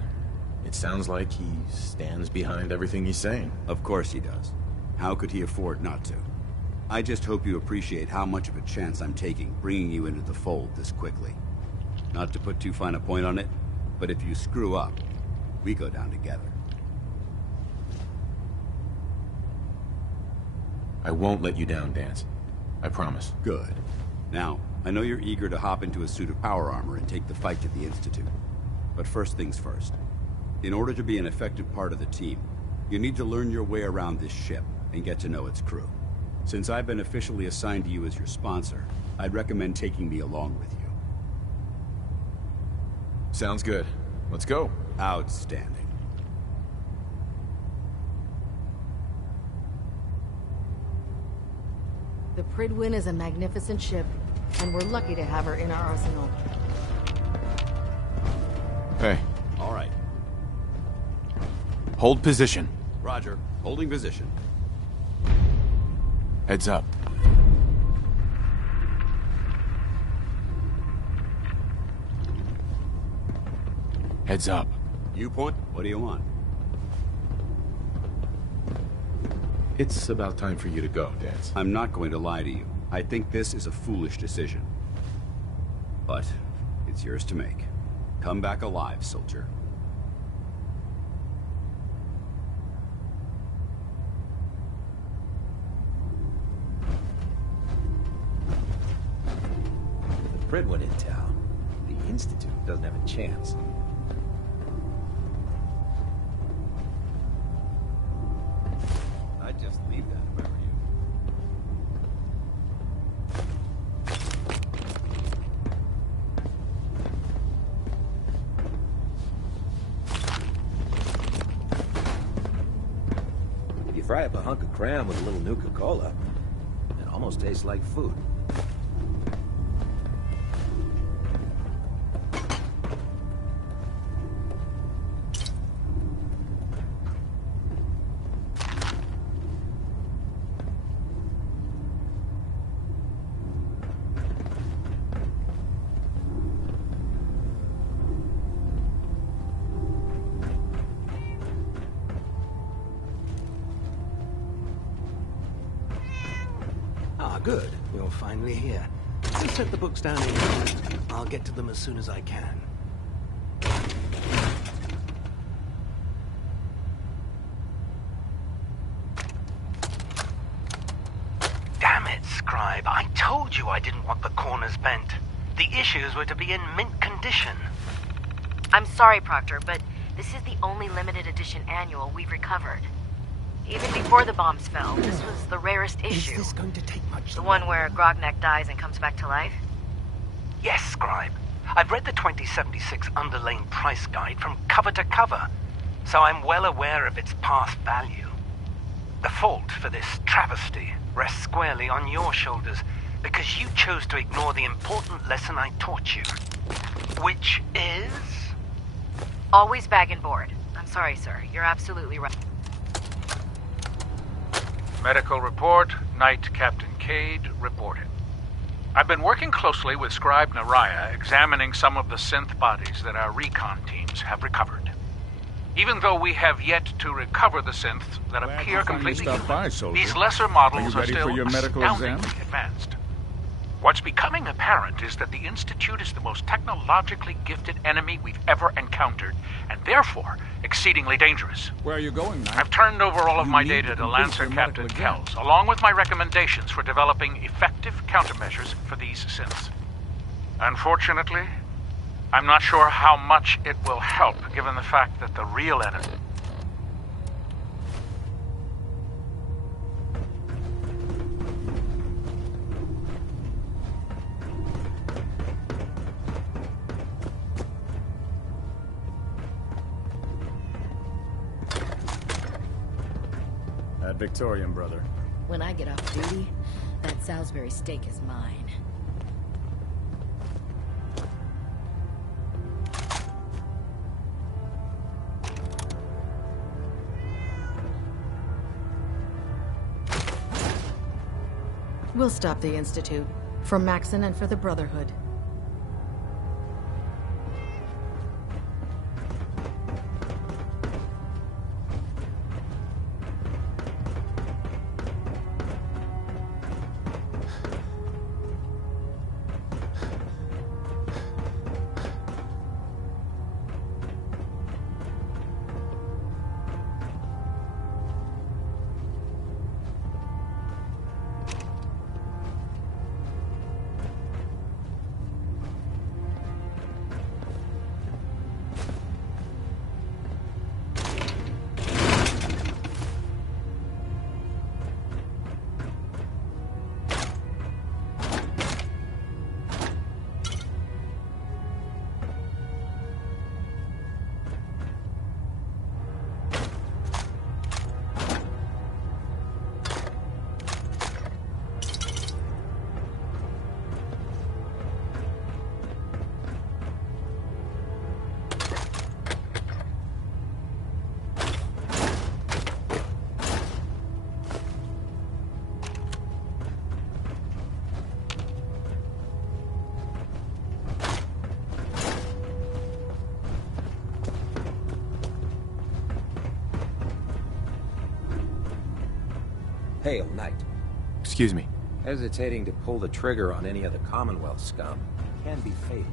It sounds like he stands behind everything he's saying. Of course he does. How could he afford not to? I just hope you appreciate how much of a chance I'm taking bringing you into the fold this quickly. Not to put too fine a point on it, but if you screw up, we go down together. I won't let you down, Dance. I promise. Good. Now, I know you're eager to hop into a suit of power armor and take the fight to the Institute. But first things first. In order to be an effective part of the team, you need to learn your way around this ship and get to know its crew. Since I've been officially assigned to you as your sponsor, I'd recommend taking me along with you. Sounds good. Let's go. Outstanding. The Pridwin is a magnificent ship, and we're lucky to have her in our arsenal. Hey. All right. Hold position. Roger. Holding position. Heads up. Heads up. You point? What do you want? It's about time for you to go, Dance. I'm not going to lie to you. I think this is a foolish decision. But it's yours to make. Come back alive, soldier. Pridwin in town. The Institute doesn't have a chance. I'd just leave that if I were you. If you fry up a hunk of cram with a little Nuka-Cola, it almost tastes like food. Good. You're finally here. Just set the books down here. I'll get to them as soon as I can. Damn it, Scribe. I told you I didn't want the corners bent. The issues were to be in mint condition. I'm sorry, Proctor, but this is the only limited edition annual we've recovered. Even before the bombs fell, this was the rarest issue. Is this going to take much? The one where Grognak dies and comes back to life? Yes, Scribe. I've read the 2076 underlane price guide from cover to cover, so I'm well aware of its past value. The fault for this travesty rests squarely on your shoulders, because you chose to ignore the important lesson I taught you. Which is? Always bag and board. I'm sorry, sir. You're absolutely right. Medical report, Knight Captain Cade reported. I've been working closely with Scribe Naraya, examining some of the synth bodies that our recon teams have recovered. Even though we have yet to recover the synths that appear completely human, these lesser models are still astoundingly advanced. What's becoming apparent is that the Institute is the most technologically gifted enemy we've ever encountered, and therefore exceedingly dangerous. Where are you going, Knight? I've turned over all of my data to Lancer Captain Kells, along with my recommendations for developing effective countermeasures for these synths. Unfortunately, I'm not sure how much it will help, given the fact that the real enemy... Victorian, brother. When I get off duty, that Salisbury steak is mine. We'll stop the Institute. For Maxon and for the Brotherhood. Hail, Knight. Excuse me. Hesitating to pull the trigger on any of the Commonwealth scum can be fatal.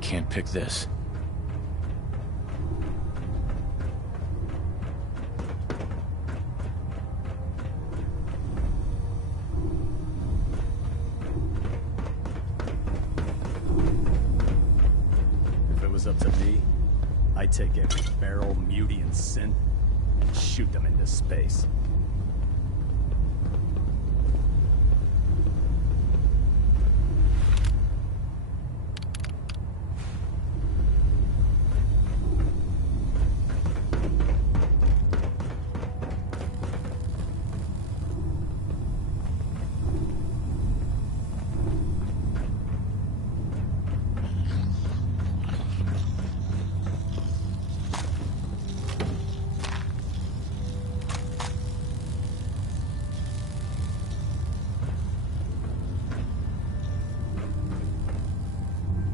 Can't pick this. If it was up to me, I'd take every barrel, mutie, and synth and shoot them into space.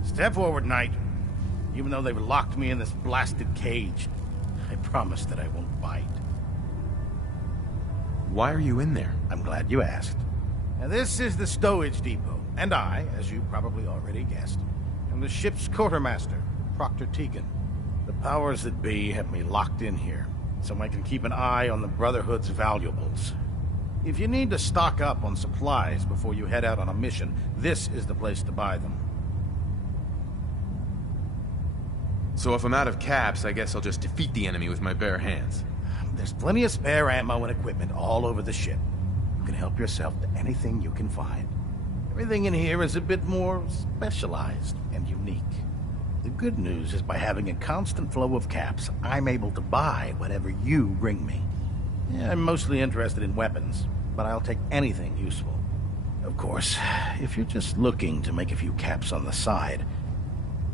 Step forward, Knight. Even though they've locked me in this blasted cage, I promise that I won't bite. Why are you in there? I'm glad you asked. Now, this is the stowage depot, and I, as you probably already guessed, and the ship's quartermaster, Proctor Tegan. The powers that be have me locked in here, so I can keep an eye on the Brotherhood's valuables. If you need to stock up on supplies before you head out on a mission, this is the place to buy them. So if I'm out of caps, I guess I'll just defeat the enemy with my bare hands. There's plenty of spare ammo and equipment all over the ship. You can help yourself to anything you can find. Everything in here is a bit more specialized and unique. The good news is by having a constant flow of caps, I'm able to buy whatever you bring me. Yeah, I'm mostly interested in weapons, but I'll take anything useful. Of course, if you're just looking to make a few caps on the side,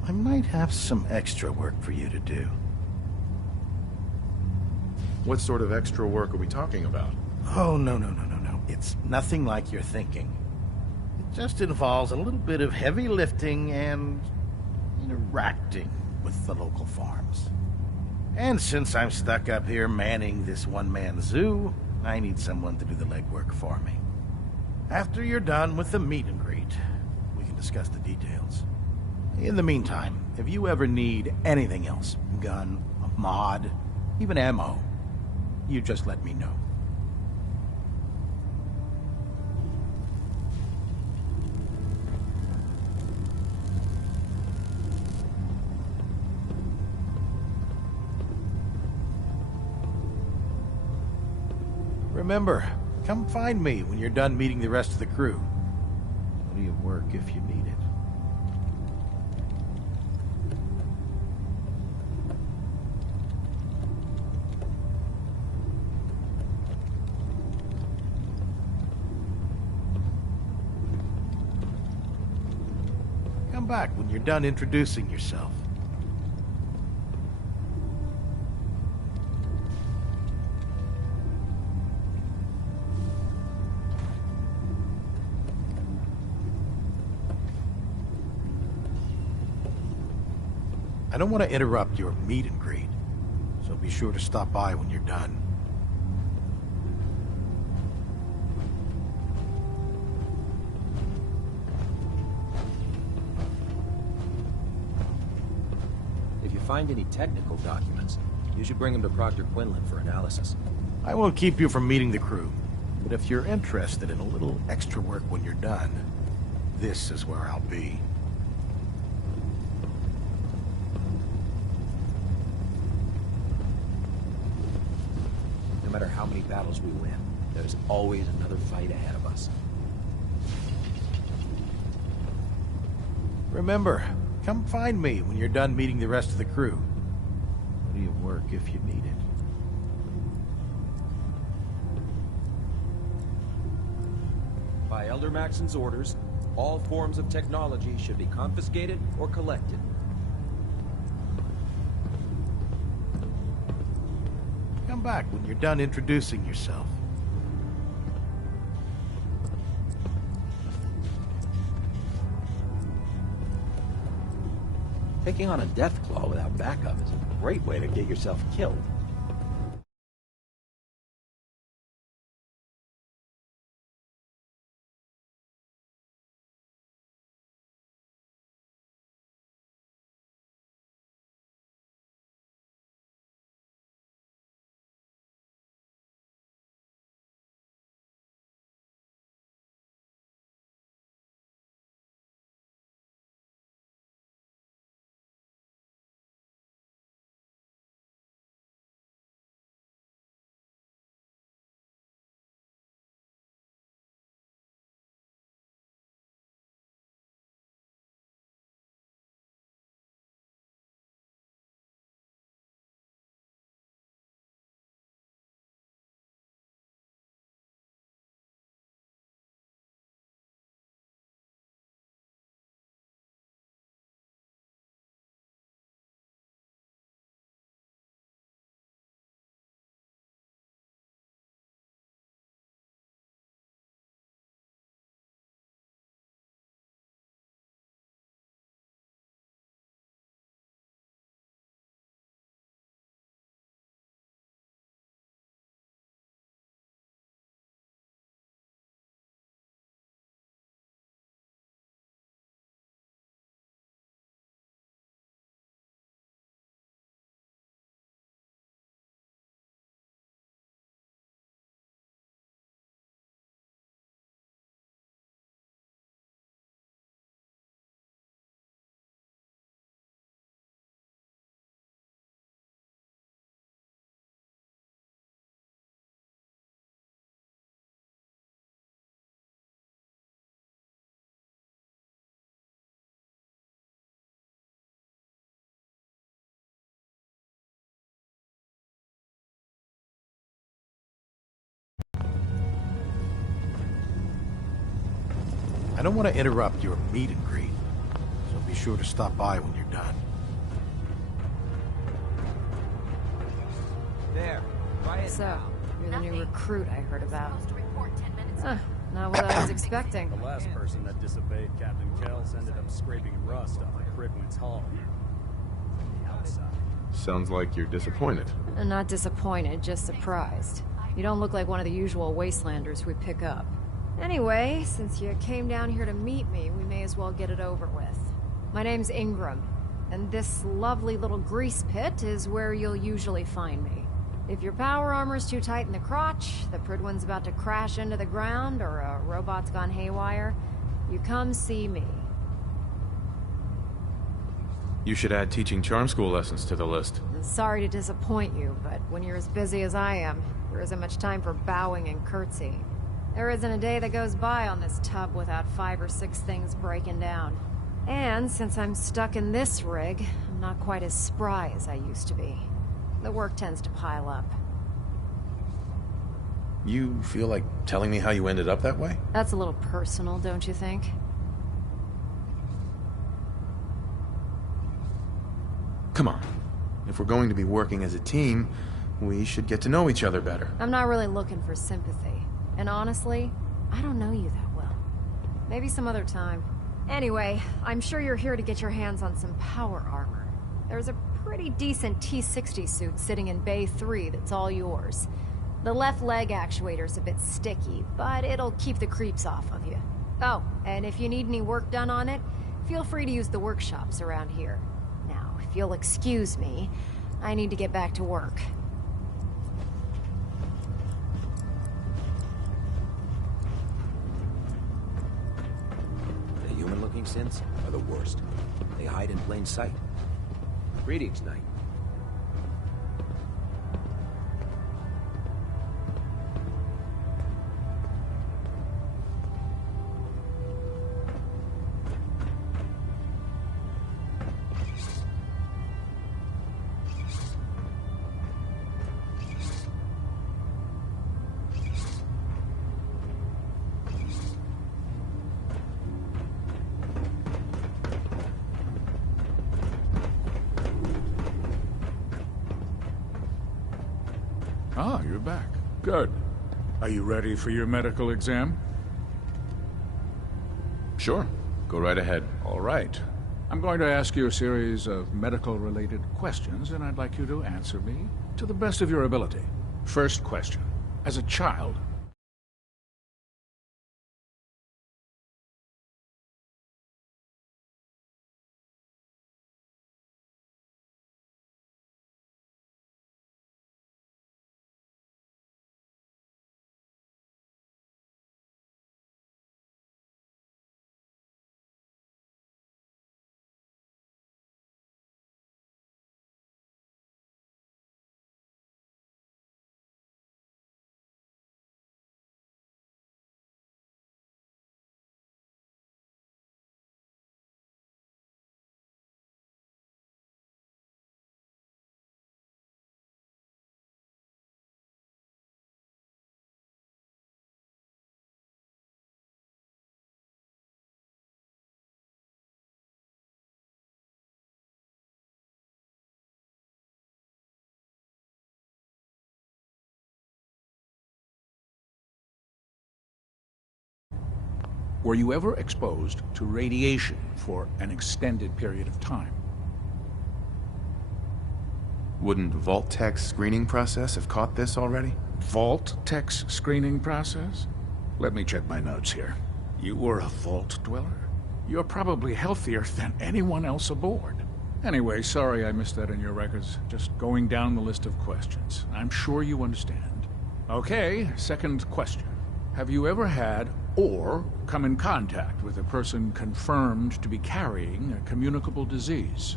I might have some extra work for you to do. What sort of extra work are we talking about? Oh, no. It's nothing like you're thinking. It just involves a little bit of heavy lifting and interacting with the local farms. And since I'm stuck up here manning this one-man zoo, I need someone to do the legwork for me. After you're done with the meet and greet, we can discuss the details. In the meantime, if you ever need anything else, gun, a mod, even ammo, you just let me know. Remember, come find me when you're done meeting the rest of the crew. Plenty of work if you need it. Come back when you're done introducing yourself. I don't want to interrupt your meet and greet, so be sure to stop by when you're done. If you find any technical documents, you should bring them to Proctor Quinlan for analysis. I won't keep you from meeting the crew, but if you're interested in a little extra work when you're done, this is where I'll be. No matter how many battles we win, there's always another fight ahead of us. Remember, come find me when you're done meeting the rest of the crew. Plenty of work if you need it. By Elder Maxon's orders, all forms of technology should be confiscated or collected. Come back when you're done introducing yourself. Taking on a Deathclaw without backup is a great way to get yourself killed. I don't want to interrupt your meet and greet, so be sure to stop by when you're done. There. So, you're the new recruit I heard about. Not what I was expecting. The last person that disobeyed Captain Kells ended up scraping rust off of Crigwin's hull. The outside. Sounds like you're disappointed. Not disappointed, just surprised. You don't look like one of the usual wastelanders we pick up. Anyway, since you came down here to meet me, we may as well get it over with. My name's Ingram, and this lovely little grease pit is where you'll usually find me. If your power armor's too tight in the crotch, the Pridwin's about to crash into the ground, or a robot's gone haywire, you come see me. You should add teaching charm school lessons to the list. Sorry to disappoint you, but when you're as busy as I am, there isn't much time for bowing and curtsying. There isn't a day that goes by on this tub without 5 or 6 things breaking down. And since I'm stuck in this rig, I'm not quite as spry as I used to be. The work tends to pile up. You feel like telling me how you ended up that way? That's a little personal, don't you think? Come on. If we're going to be working as a team, we should get to know each other better. I'm not really looking for sympathy. And honestly, I don't know you that well. Maybe some other time. Anyway, I'm sure you're here to get your hands on some power armor. There's a pretty decent T-60 suit sitting in Bay 3 that's all yours. The left leg actuator's a bit sticky, but it'll keep the creeps off of you. Oh, and if you need any work done on it, feel free to use the workshops around here. Now, if you'll excuse me, I need to get back to work. The human-looking synths are the worst. They hide in plain sight. Greetings, Knight. Ah, you're back. Good. Are you ready for your medical exam? Sure. Go right ahead. All right. I'm going to ask you a series of medical-related questions, and I'd like you to answer me to the best of your ability. First question. As a child, were you ever exposed to radiation for an extended period of time? Wouldn't Vault-Tech's screening process have caught this already? Vault-Tech's screening process? Let me check my notes here. You were a Vault Dweller? You're probably healthier than anyone else aboard. Anyway, sorry I missed that in your records. Just going down the list of questions. I'm sure you understand. Okay, second question. Have you ever had or come in contact with a person confirmed to be carrying a communicable disease?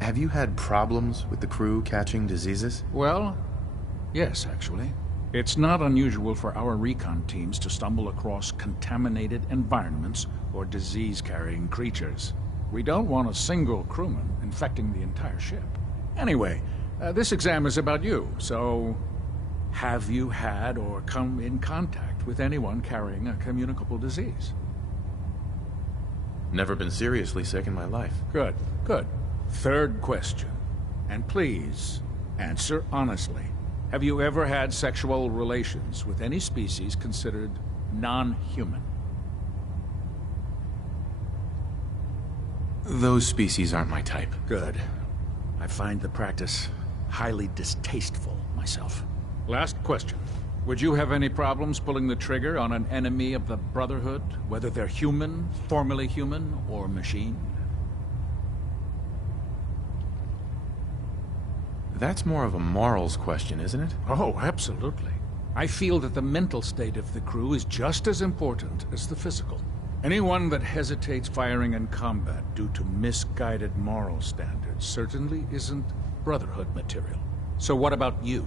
Have you had problems with the crew catching diseases? Well, yes, actually. It's not unusual for our recon teams to stumble across contaminated environments or disease-carrying creatures. We don't want a single crewman infecting the entire ship. Anyway, this exam is about you, so Have you had or come in contact with anyone carrying a communicable disease? Never been seriously sick in my life. Good, good. Third question. And please, answer honestly. Have you ever had sexual relations with any species considered non-human? Those species aren't my type. Good. I find the practice highly distasteful myself. Last question. Would you have any problems pulling the trigger on an enemy of the Brotherhood, whether they're human, formerly human, or machine? That's more of a morals question, isn't it? Oh, absolutely. I feel that the mental state of the crew is just as important as the physical. Anyone that hesitates firing in combat due to misguided moral standards certainly isn't Brotherhood material. So what about you?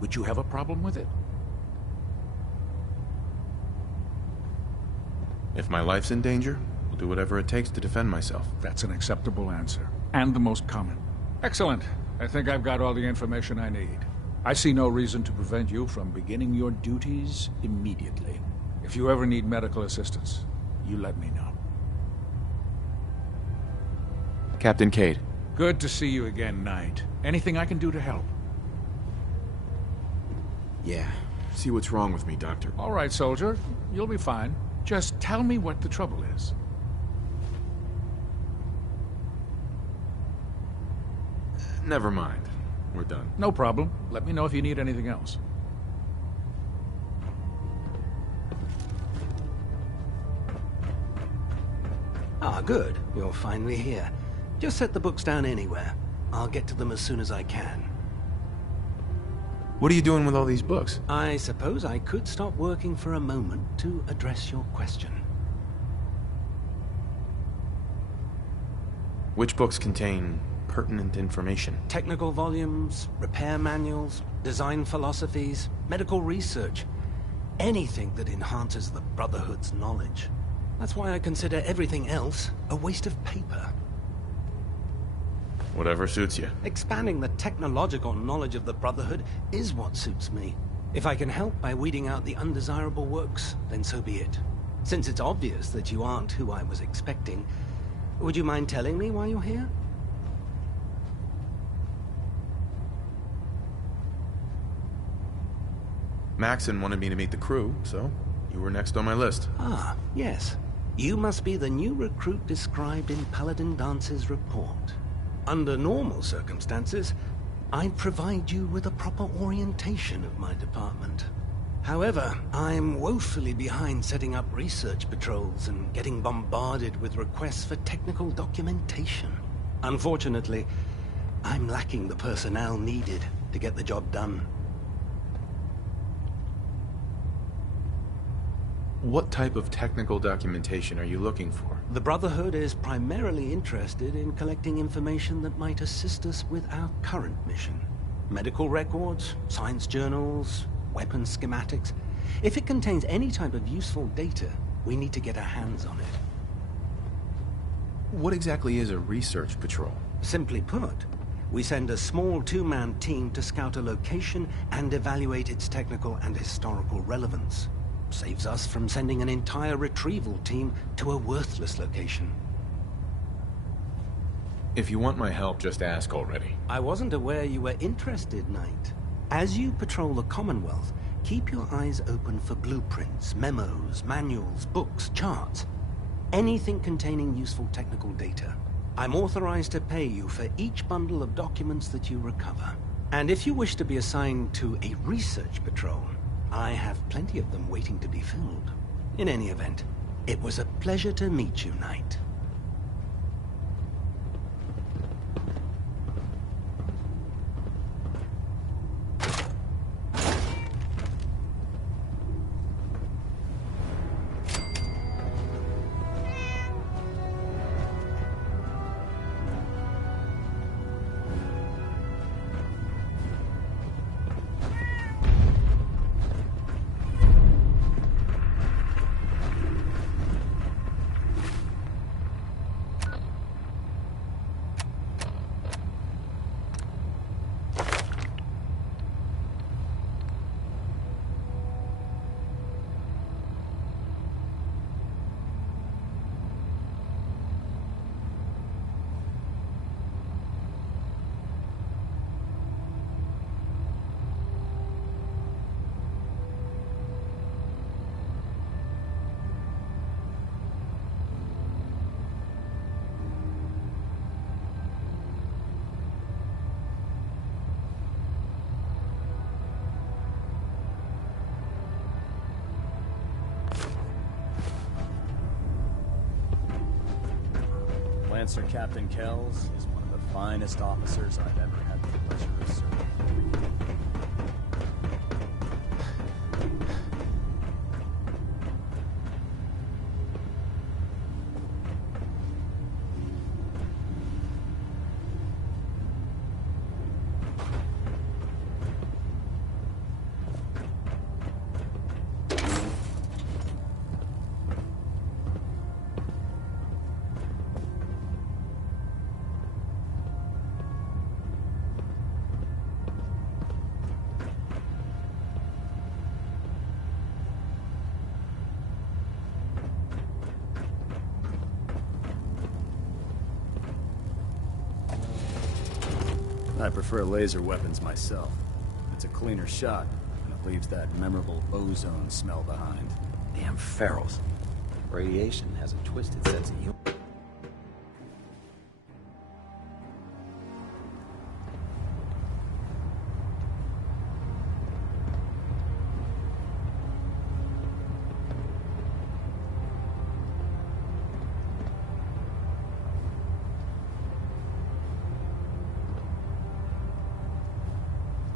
Would you have a problem with it? If my life's in danger, I'll do whatever it takes to defend myself. That's an acceptable answer, and the most common. Excellent. I think I've got all the information I need. I see no reason to prevent you from beginning your duties immediately. If you ever need medical assistance, you let me know. Captain Cade. Good to see you again, Knight. Anything I can do to help? Yeah. See what's wrong with me, Doctor. All right, soldier. You'll be fine. Just tell me what the trouble is. Never mind. We're done. No problem. Let me know if you need anything else. Ah, good. You're finally here. Just set the books down anywhere. I'll get to them as soon as I can. What are you doing with all these books? I suppose I could stop working for a moment to address your question. Which books contain pertinent information? Technical volumes, repair manuals, design philosophies, medical research. Anything that enhances the Brotherhood's knowledge. That's why I consider everything else a waste of paper. Whatever suits you. Expanding the technological knowledge of the Brotherhood is what suits me. If I can help by weeding out the undesirable works, then so be it. Since it's obvious that you aren't who I was expecting, would you mind telling me why you're here? Maxon wanted me to meet the crew, so you were next on my list. Ah, yes. You must be the new recruit described in Paladin Dance's report. Under normal circumstances, I'd provide you with a proper orientation of my department. However, I'm woefully behind setting up research patrols and getting bombarded with requests for technical documentation. Unfortunately, I'm lacking the personnel needed to get the job done. What type of technical documentation are you looking for? The Brotherhood is primarily interested in collecting information that might assist us with our current mission. Medical records, science journals, weapons schematics. If it contains any type of useful data, we need to get our hands on it. What exactly is a research patrol? Simply put, we send a small two-man team to scout a location and evaluate its technical and historical relevance. Saves us from sending an entire retrieval team to a worthless location. If you want my help, just ask already. I wasn't aware you were interested, Knight. As you patrol the Commonwealth, keep your eyes open for blueprints, memos, manuals, books, charts. Anything containing useful technical data. I'm authorized to pay you for each bundle of documents that you recover. And if you wish to be assigned to a research patrol, I have plenty of them waiting to be filled. In any event, it was a pleasure to meet you, Knight. Lancer Captain Kells is one of the finest officers I've ever had the pleasure of serving. I prefer laser weapons myself. It's a cleaner shot, and it leaves that memorable ozone smell behind. Damn ferals. Radiation has a twisted sense of humor.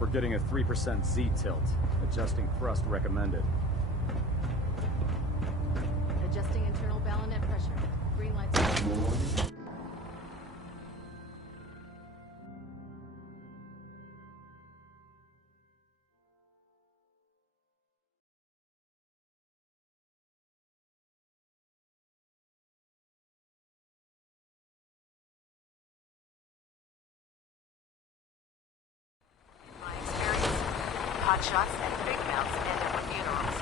We're getting a 3% Z-tilt. Adjusting thrust recommended. Adjusting internal bayonet pressure. Green lights. My experience, hot shots and big mouths end up with funerals.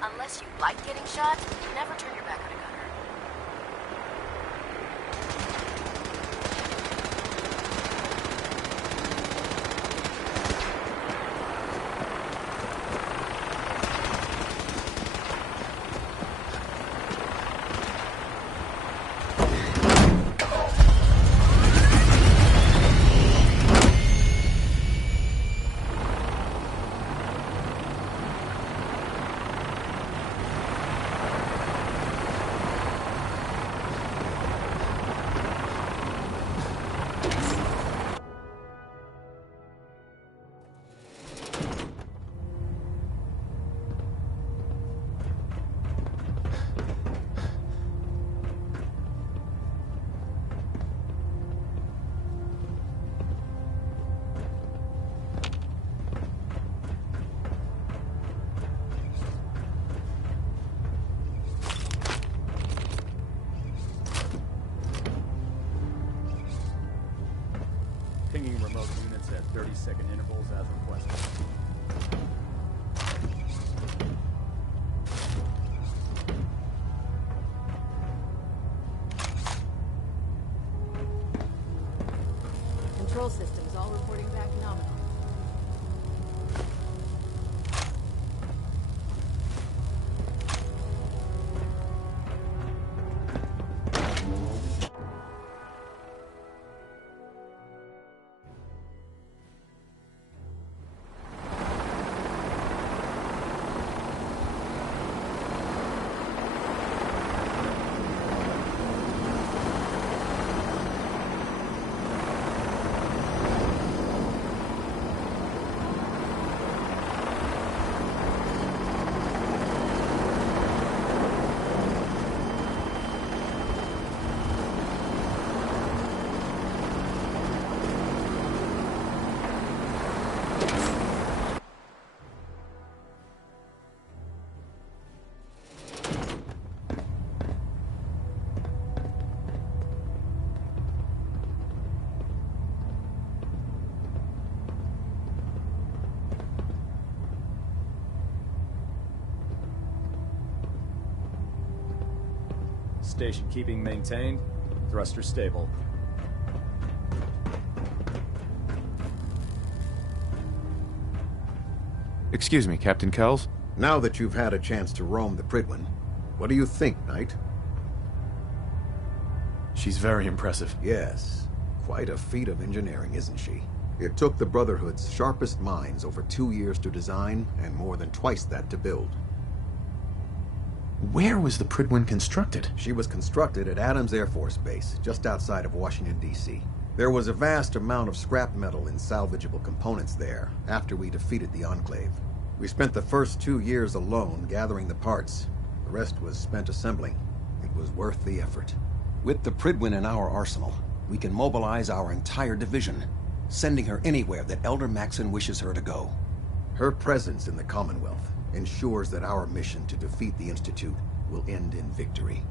Unless you like getting shot, never turn your back on a gunner. Station keeping maintained. Thruster stable. Excuse me, Captain Kells? Now that you've had a chance to roam the Prydwen, what do you think, Knight? She's very impressive. Yes. Quite a feat of engineering, isn't she? It took the Brotherhood's sharpest minds over 2 years to design, and more than twice that to build. Where was the Prydwen constructed? She was constructed at Adams Air Force Base, just outside of Washington, D.C. There was a vast amount of scrap metal and salvageable components there after we defeated the Enclave. We spent the first 2 years alone gathering the parts. The rest was spent assembling. It was worth the effort. With the Prydwen in our arsenal, we can mobilize our entire division, sending her anywhere that Elder Maxon wishes her to go. Her presence in the Commonwealth ensures that our mission to defeat the Institute will end in victory.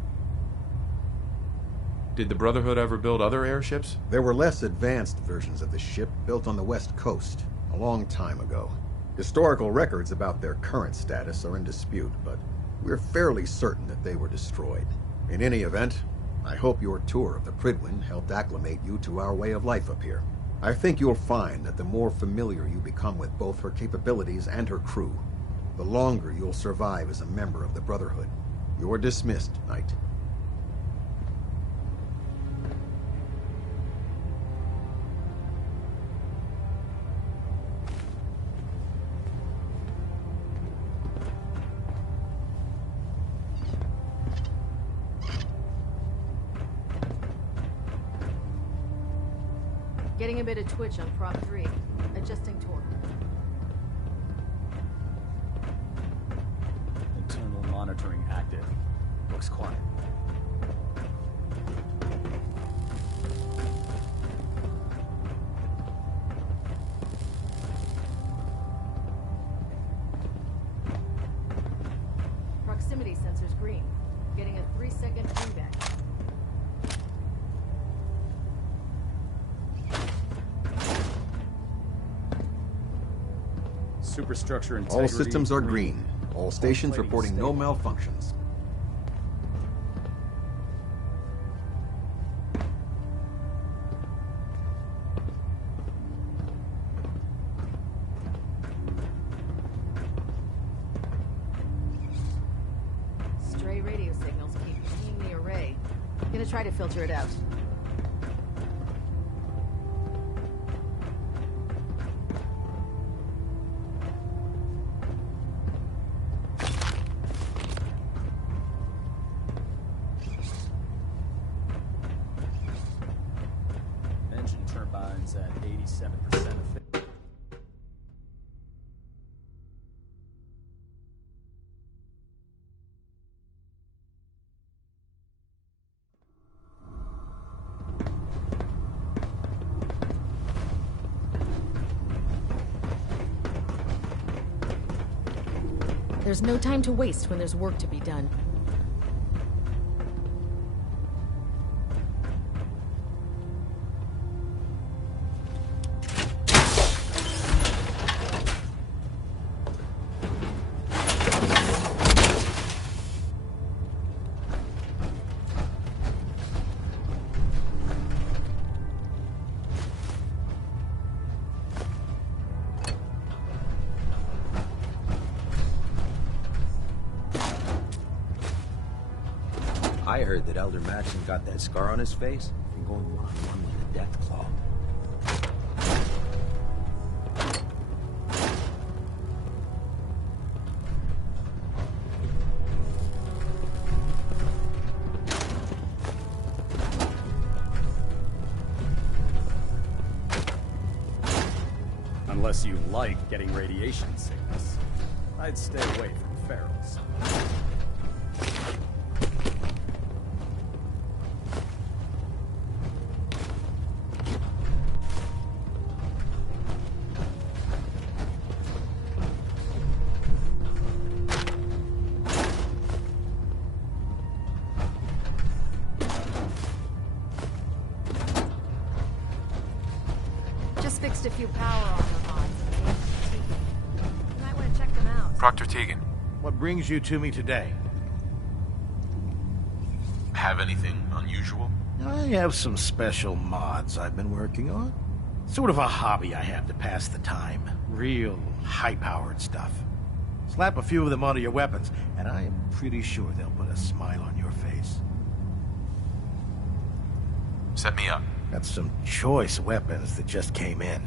Did the Brotherhood ever build other airships? There were less advanced versions of the ship built on the West Coast a long time ago. Historical records about their current status are in dispute, but we're fairly certain that they were destroyed. In any event, I hope your tour of the Prydwen helped acclimate you to our way of life up here. I think you'll find that the more familiar you become with both her capabilities and her crew, the longer you'll survive as a member of the Brotherhood. You're dismissed, Knight. Getting a bit of twitch on prop 3. Adjusting torque. Internal monitoring active. Looks quiet. Proximity sensor's green. Getting a 3-second feedback. Superstructure integrity. All systems are green. All stations reporting no malfunctions. Stray radio signals keep pinging the array. Gonna try to filter it out. Engine turbines at 87% efficient. There's no time to waste when there's work to be done. I heard that Elder Maxon got that scar on his face from going one-on-one with the Death Claw. Unless you like getting radiation sickness, I'd stay away from ferals. Just fixed a few power armor mods. You might want to check them out. Proctor Tegan. What brings you to me today? have anything unusual? I have some special mods I've been working on. Sort of a hobby I have to pass the time. Real high-powered stuff. Slap a few of them onto your weapons, and I am pretty sure they'll put a smile on your face. Set me up. Got some choice weapons that just came in.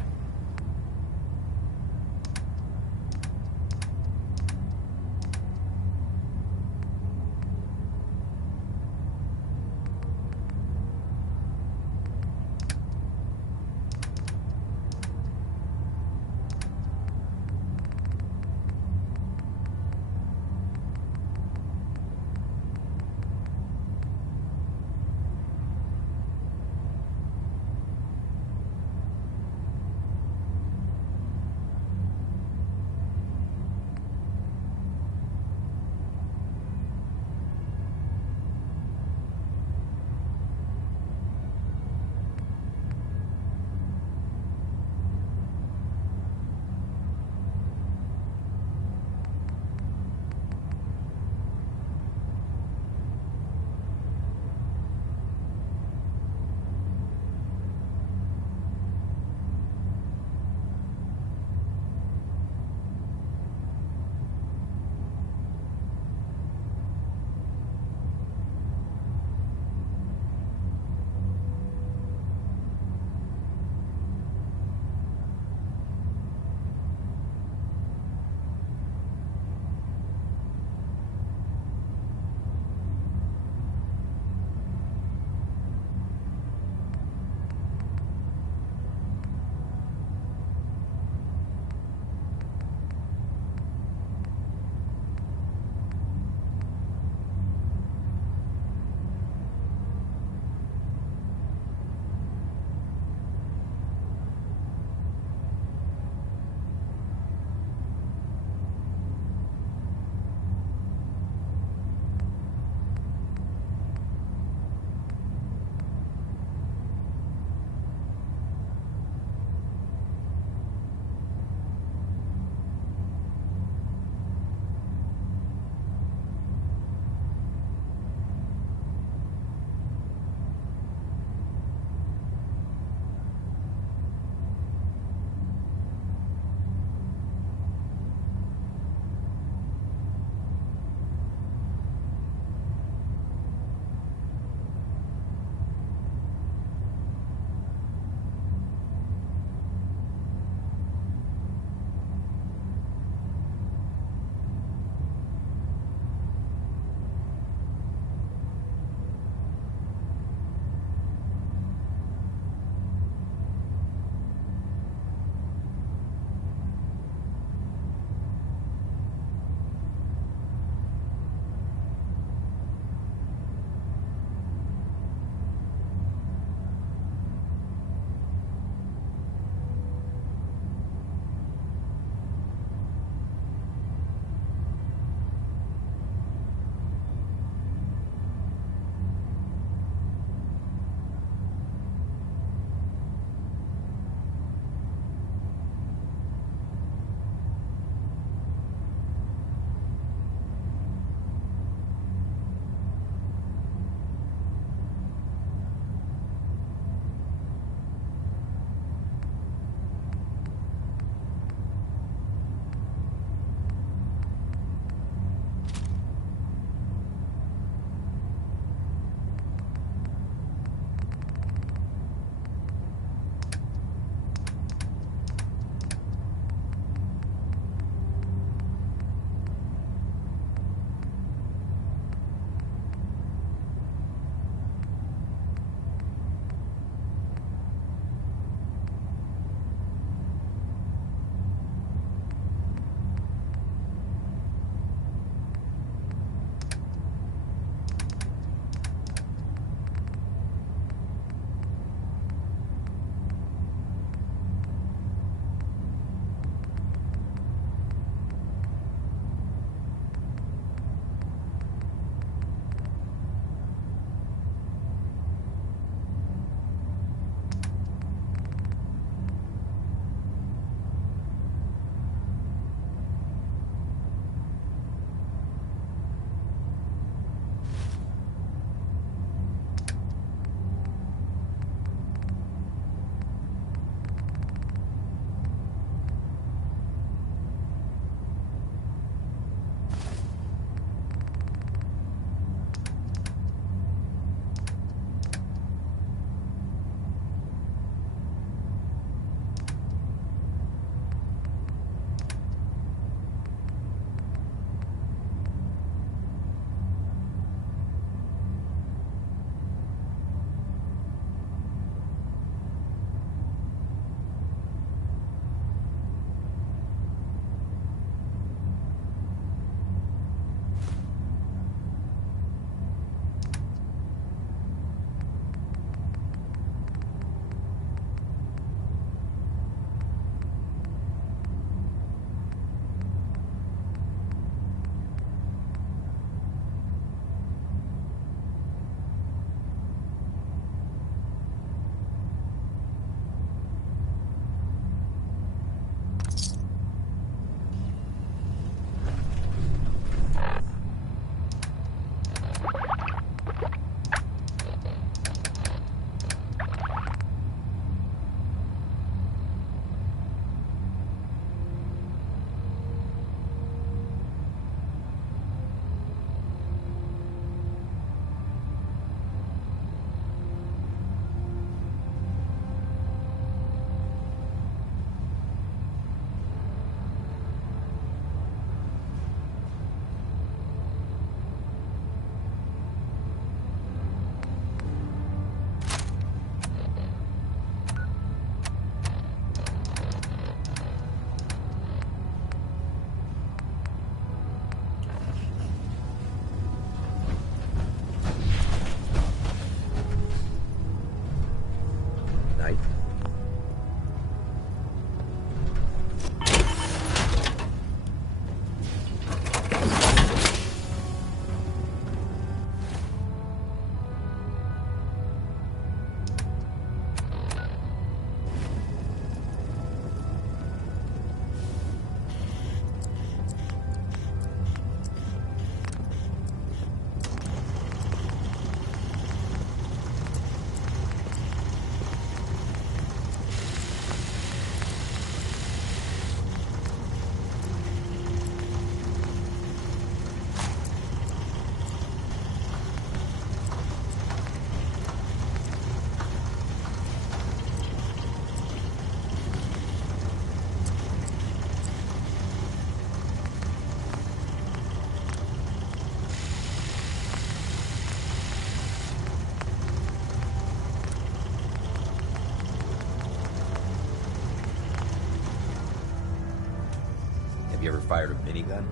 fired a minigun,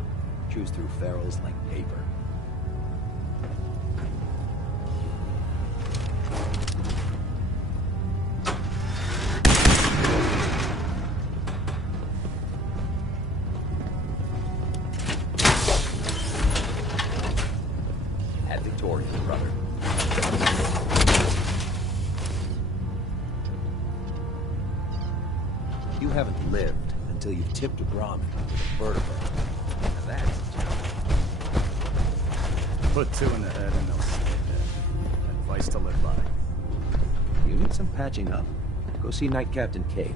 chews through ferals like paper. Ad Victorious, brother. You haven't lived until you've tipped a Brahmin with a vertebra. Now that's a challenge. Put 2 in the head and they'll stay dead. Advice to live by. You need some patching up. Go see Knight Captain Cade.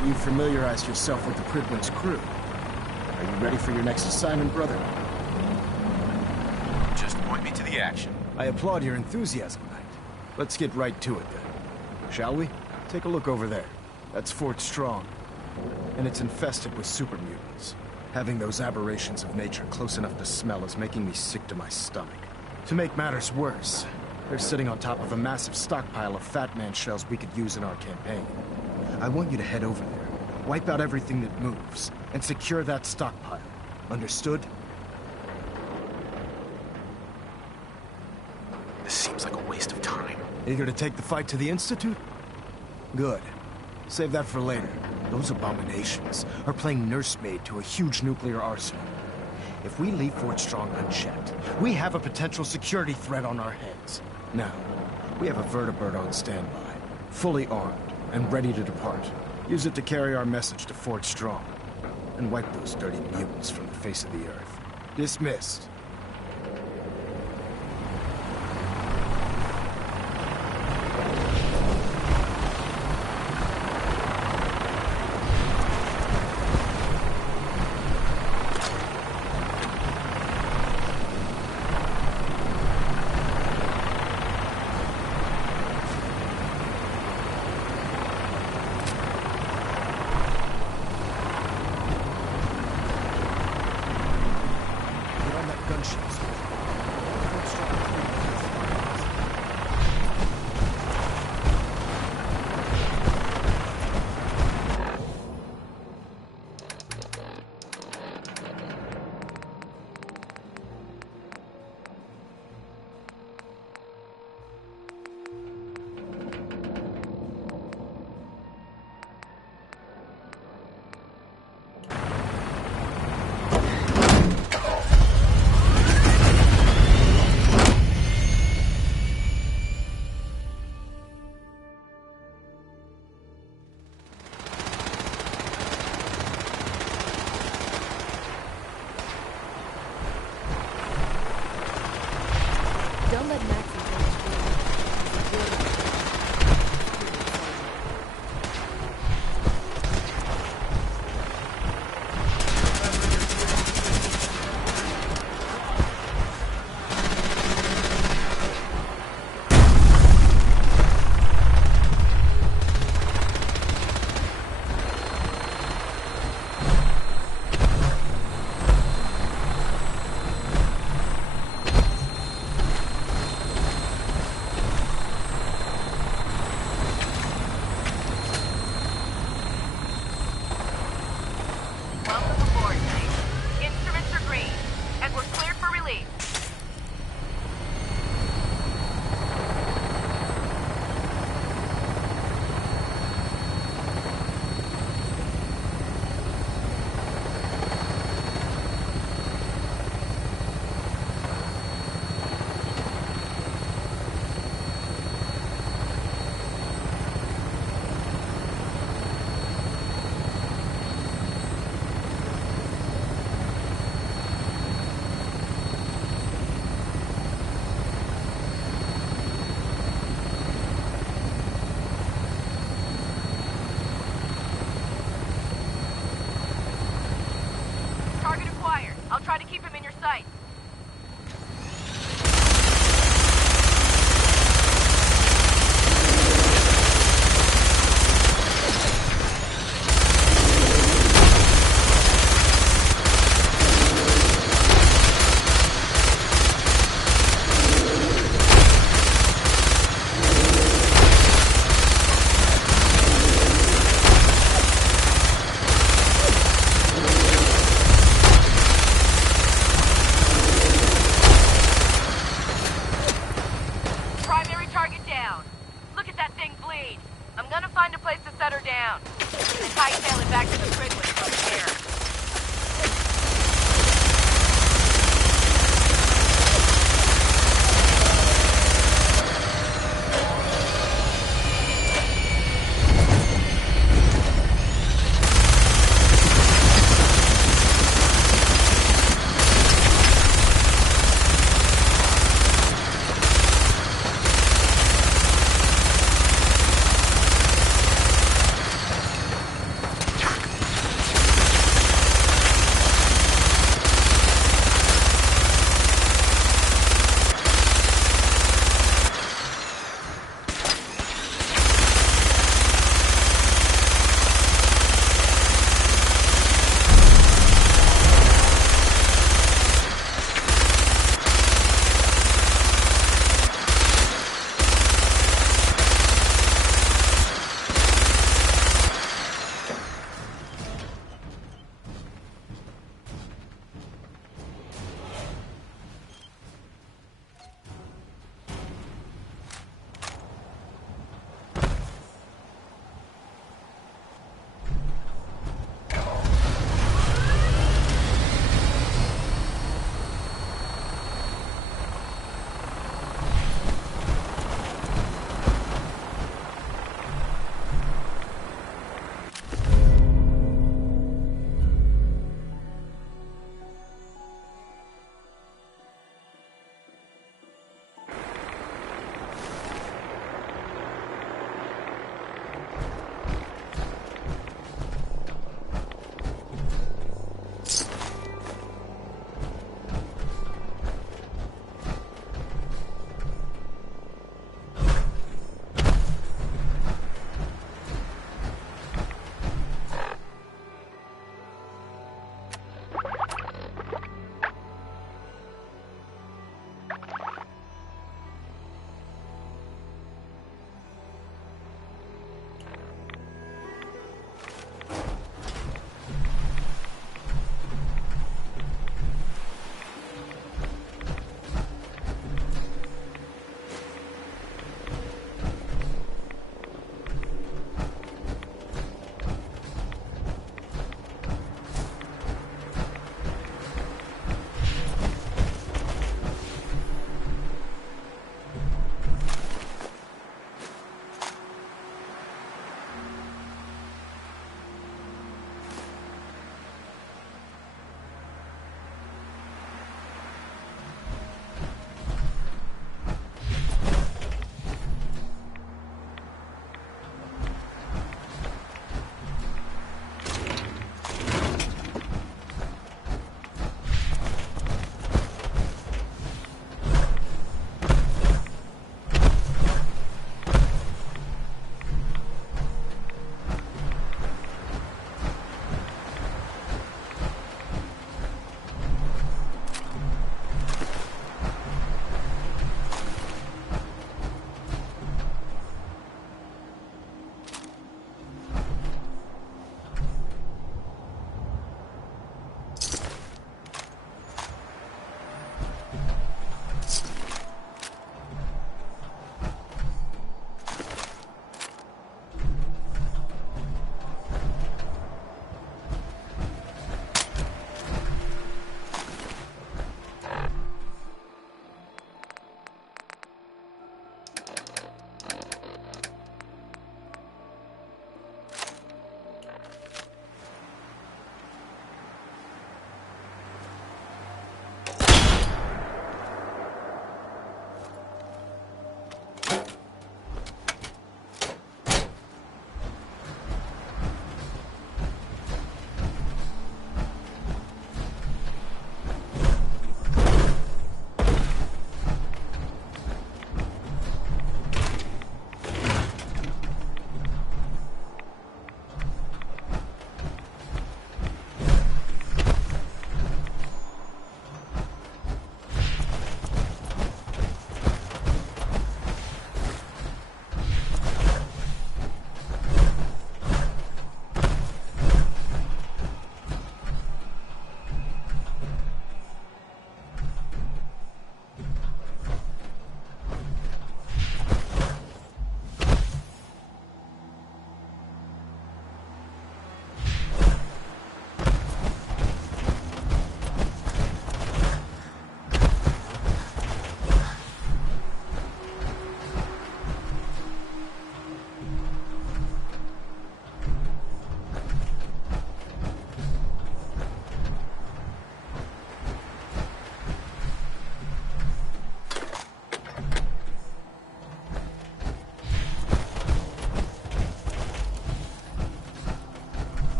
that you familiarized yourself with the Pridwin's crew. Are you ready for your next assignment, brother? Just point me to the action. I applaud your enthusiasm, Knight. Let's get right to it, then. Shall we? Take a look over there. That's Fort Strong. And it's infested with super mutants. Having those aberrations of nature close enough to smell is making me sick to my stomach. To make matters worse, they're sitting on top of a massive stockpile of Fat Man shells we could use in our campaign. I want you to head over there, wipe out everything that moves, and secure that stockpile. Understood? This seems like a waste of time. Eager to take the fight to the Institute? Good. Save that for later. Those abominations are playing nursemaid to a huge nuclear arsenal. If we leave Fort Strong unchecked, we have a potential security threat on our heads. Now, we have a vertibird on standby, fully armed and ready to depart. Use it to carry our message to Fort Strong and wipe those dirty mutants from the face of the earth. Dismissed. Don't let Max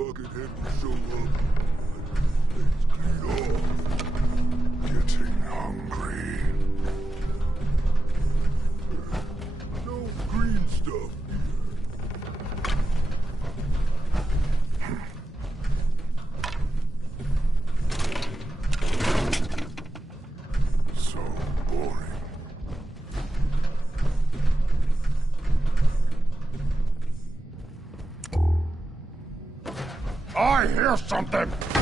Buckethead will show up. Let's clean off. Getting hungry. No green stuff here. So boring. I hear something!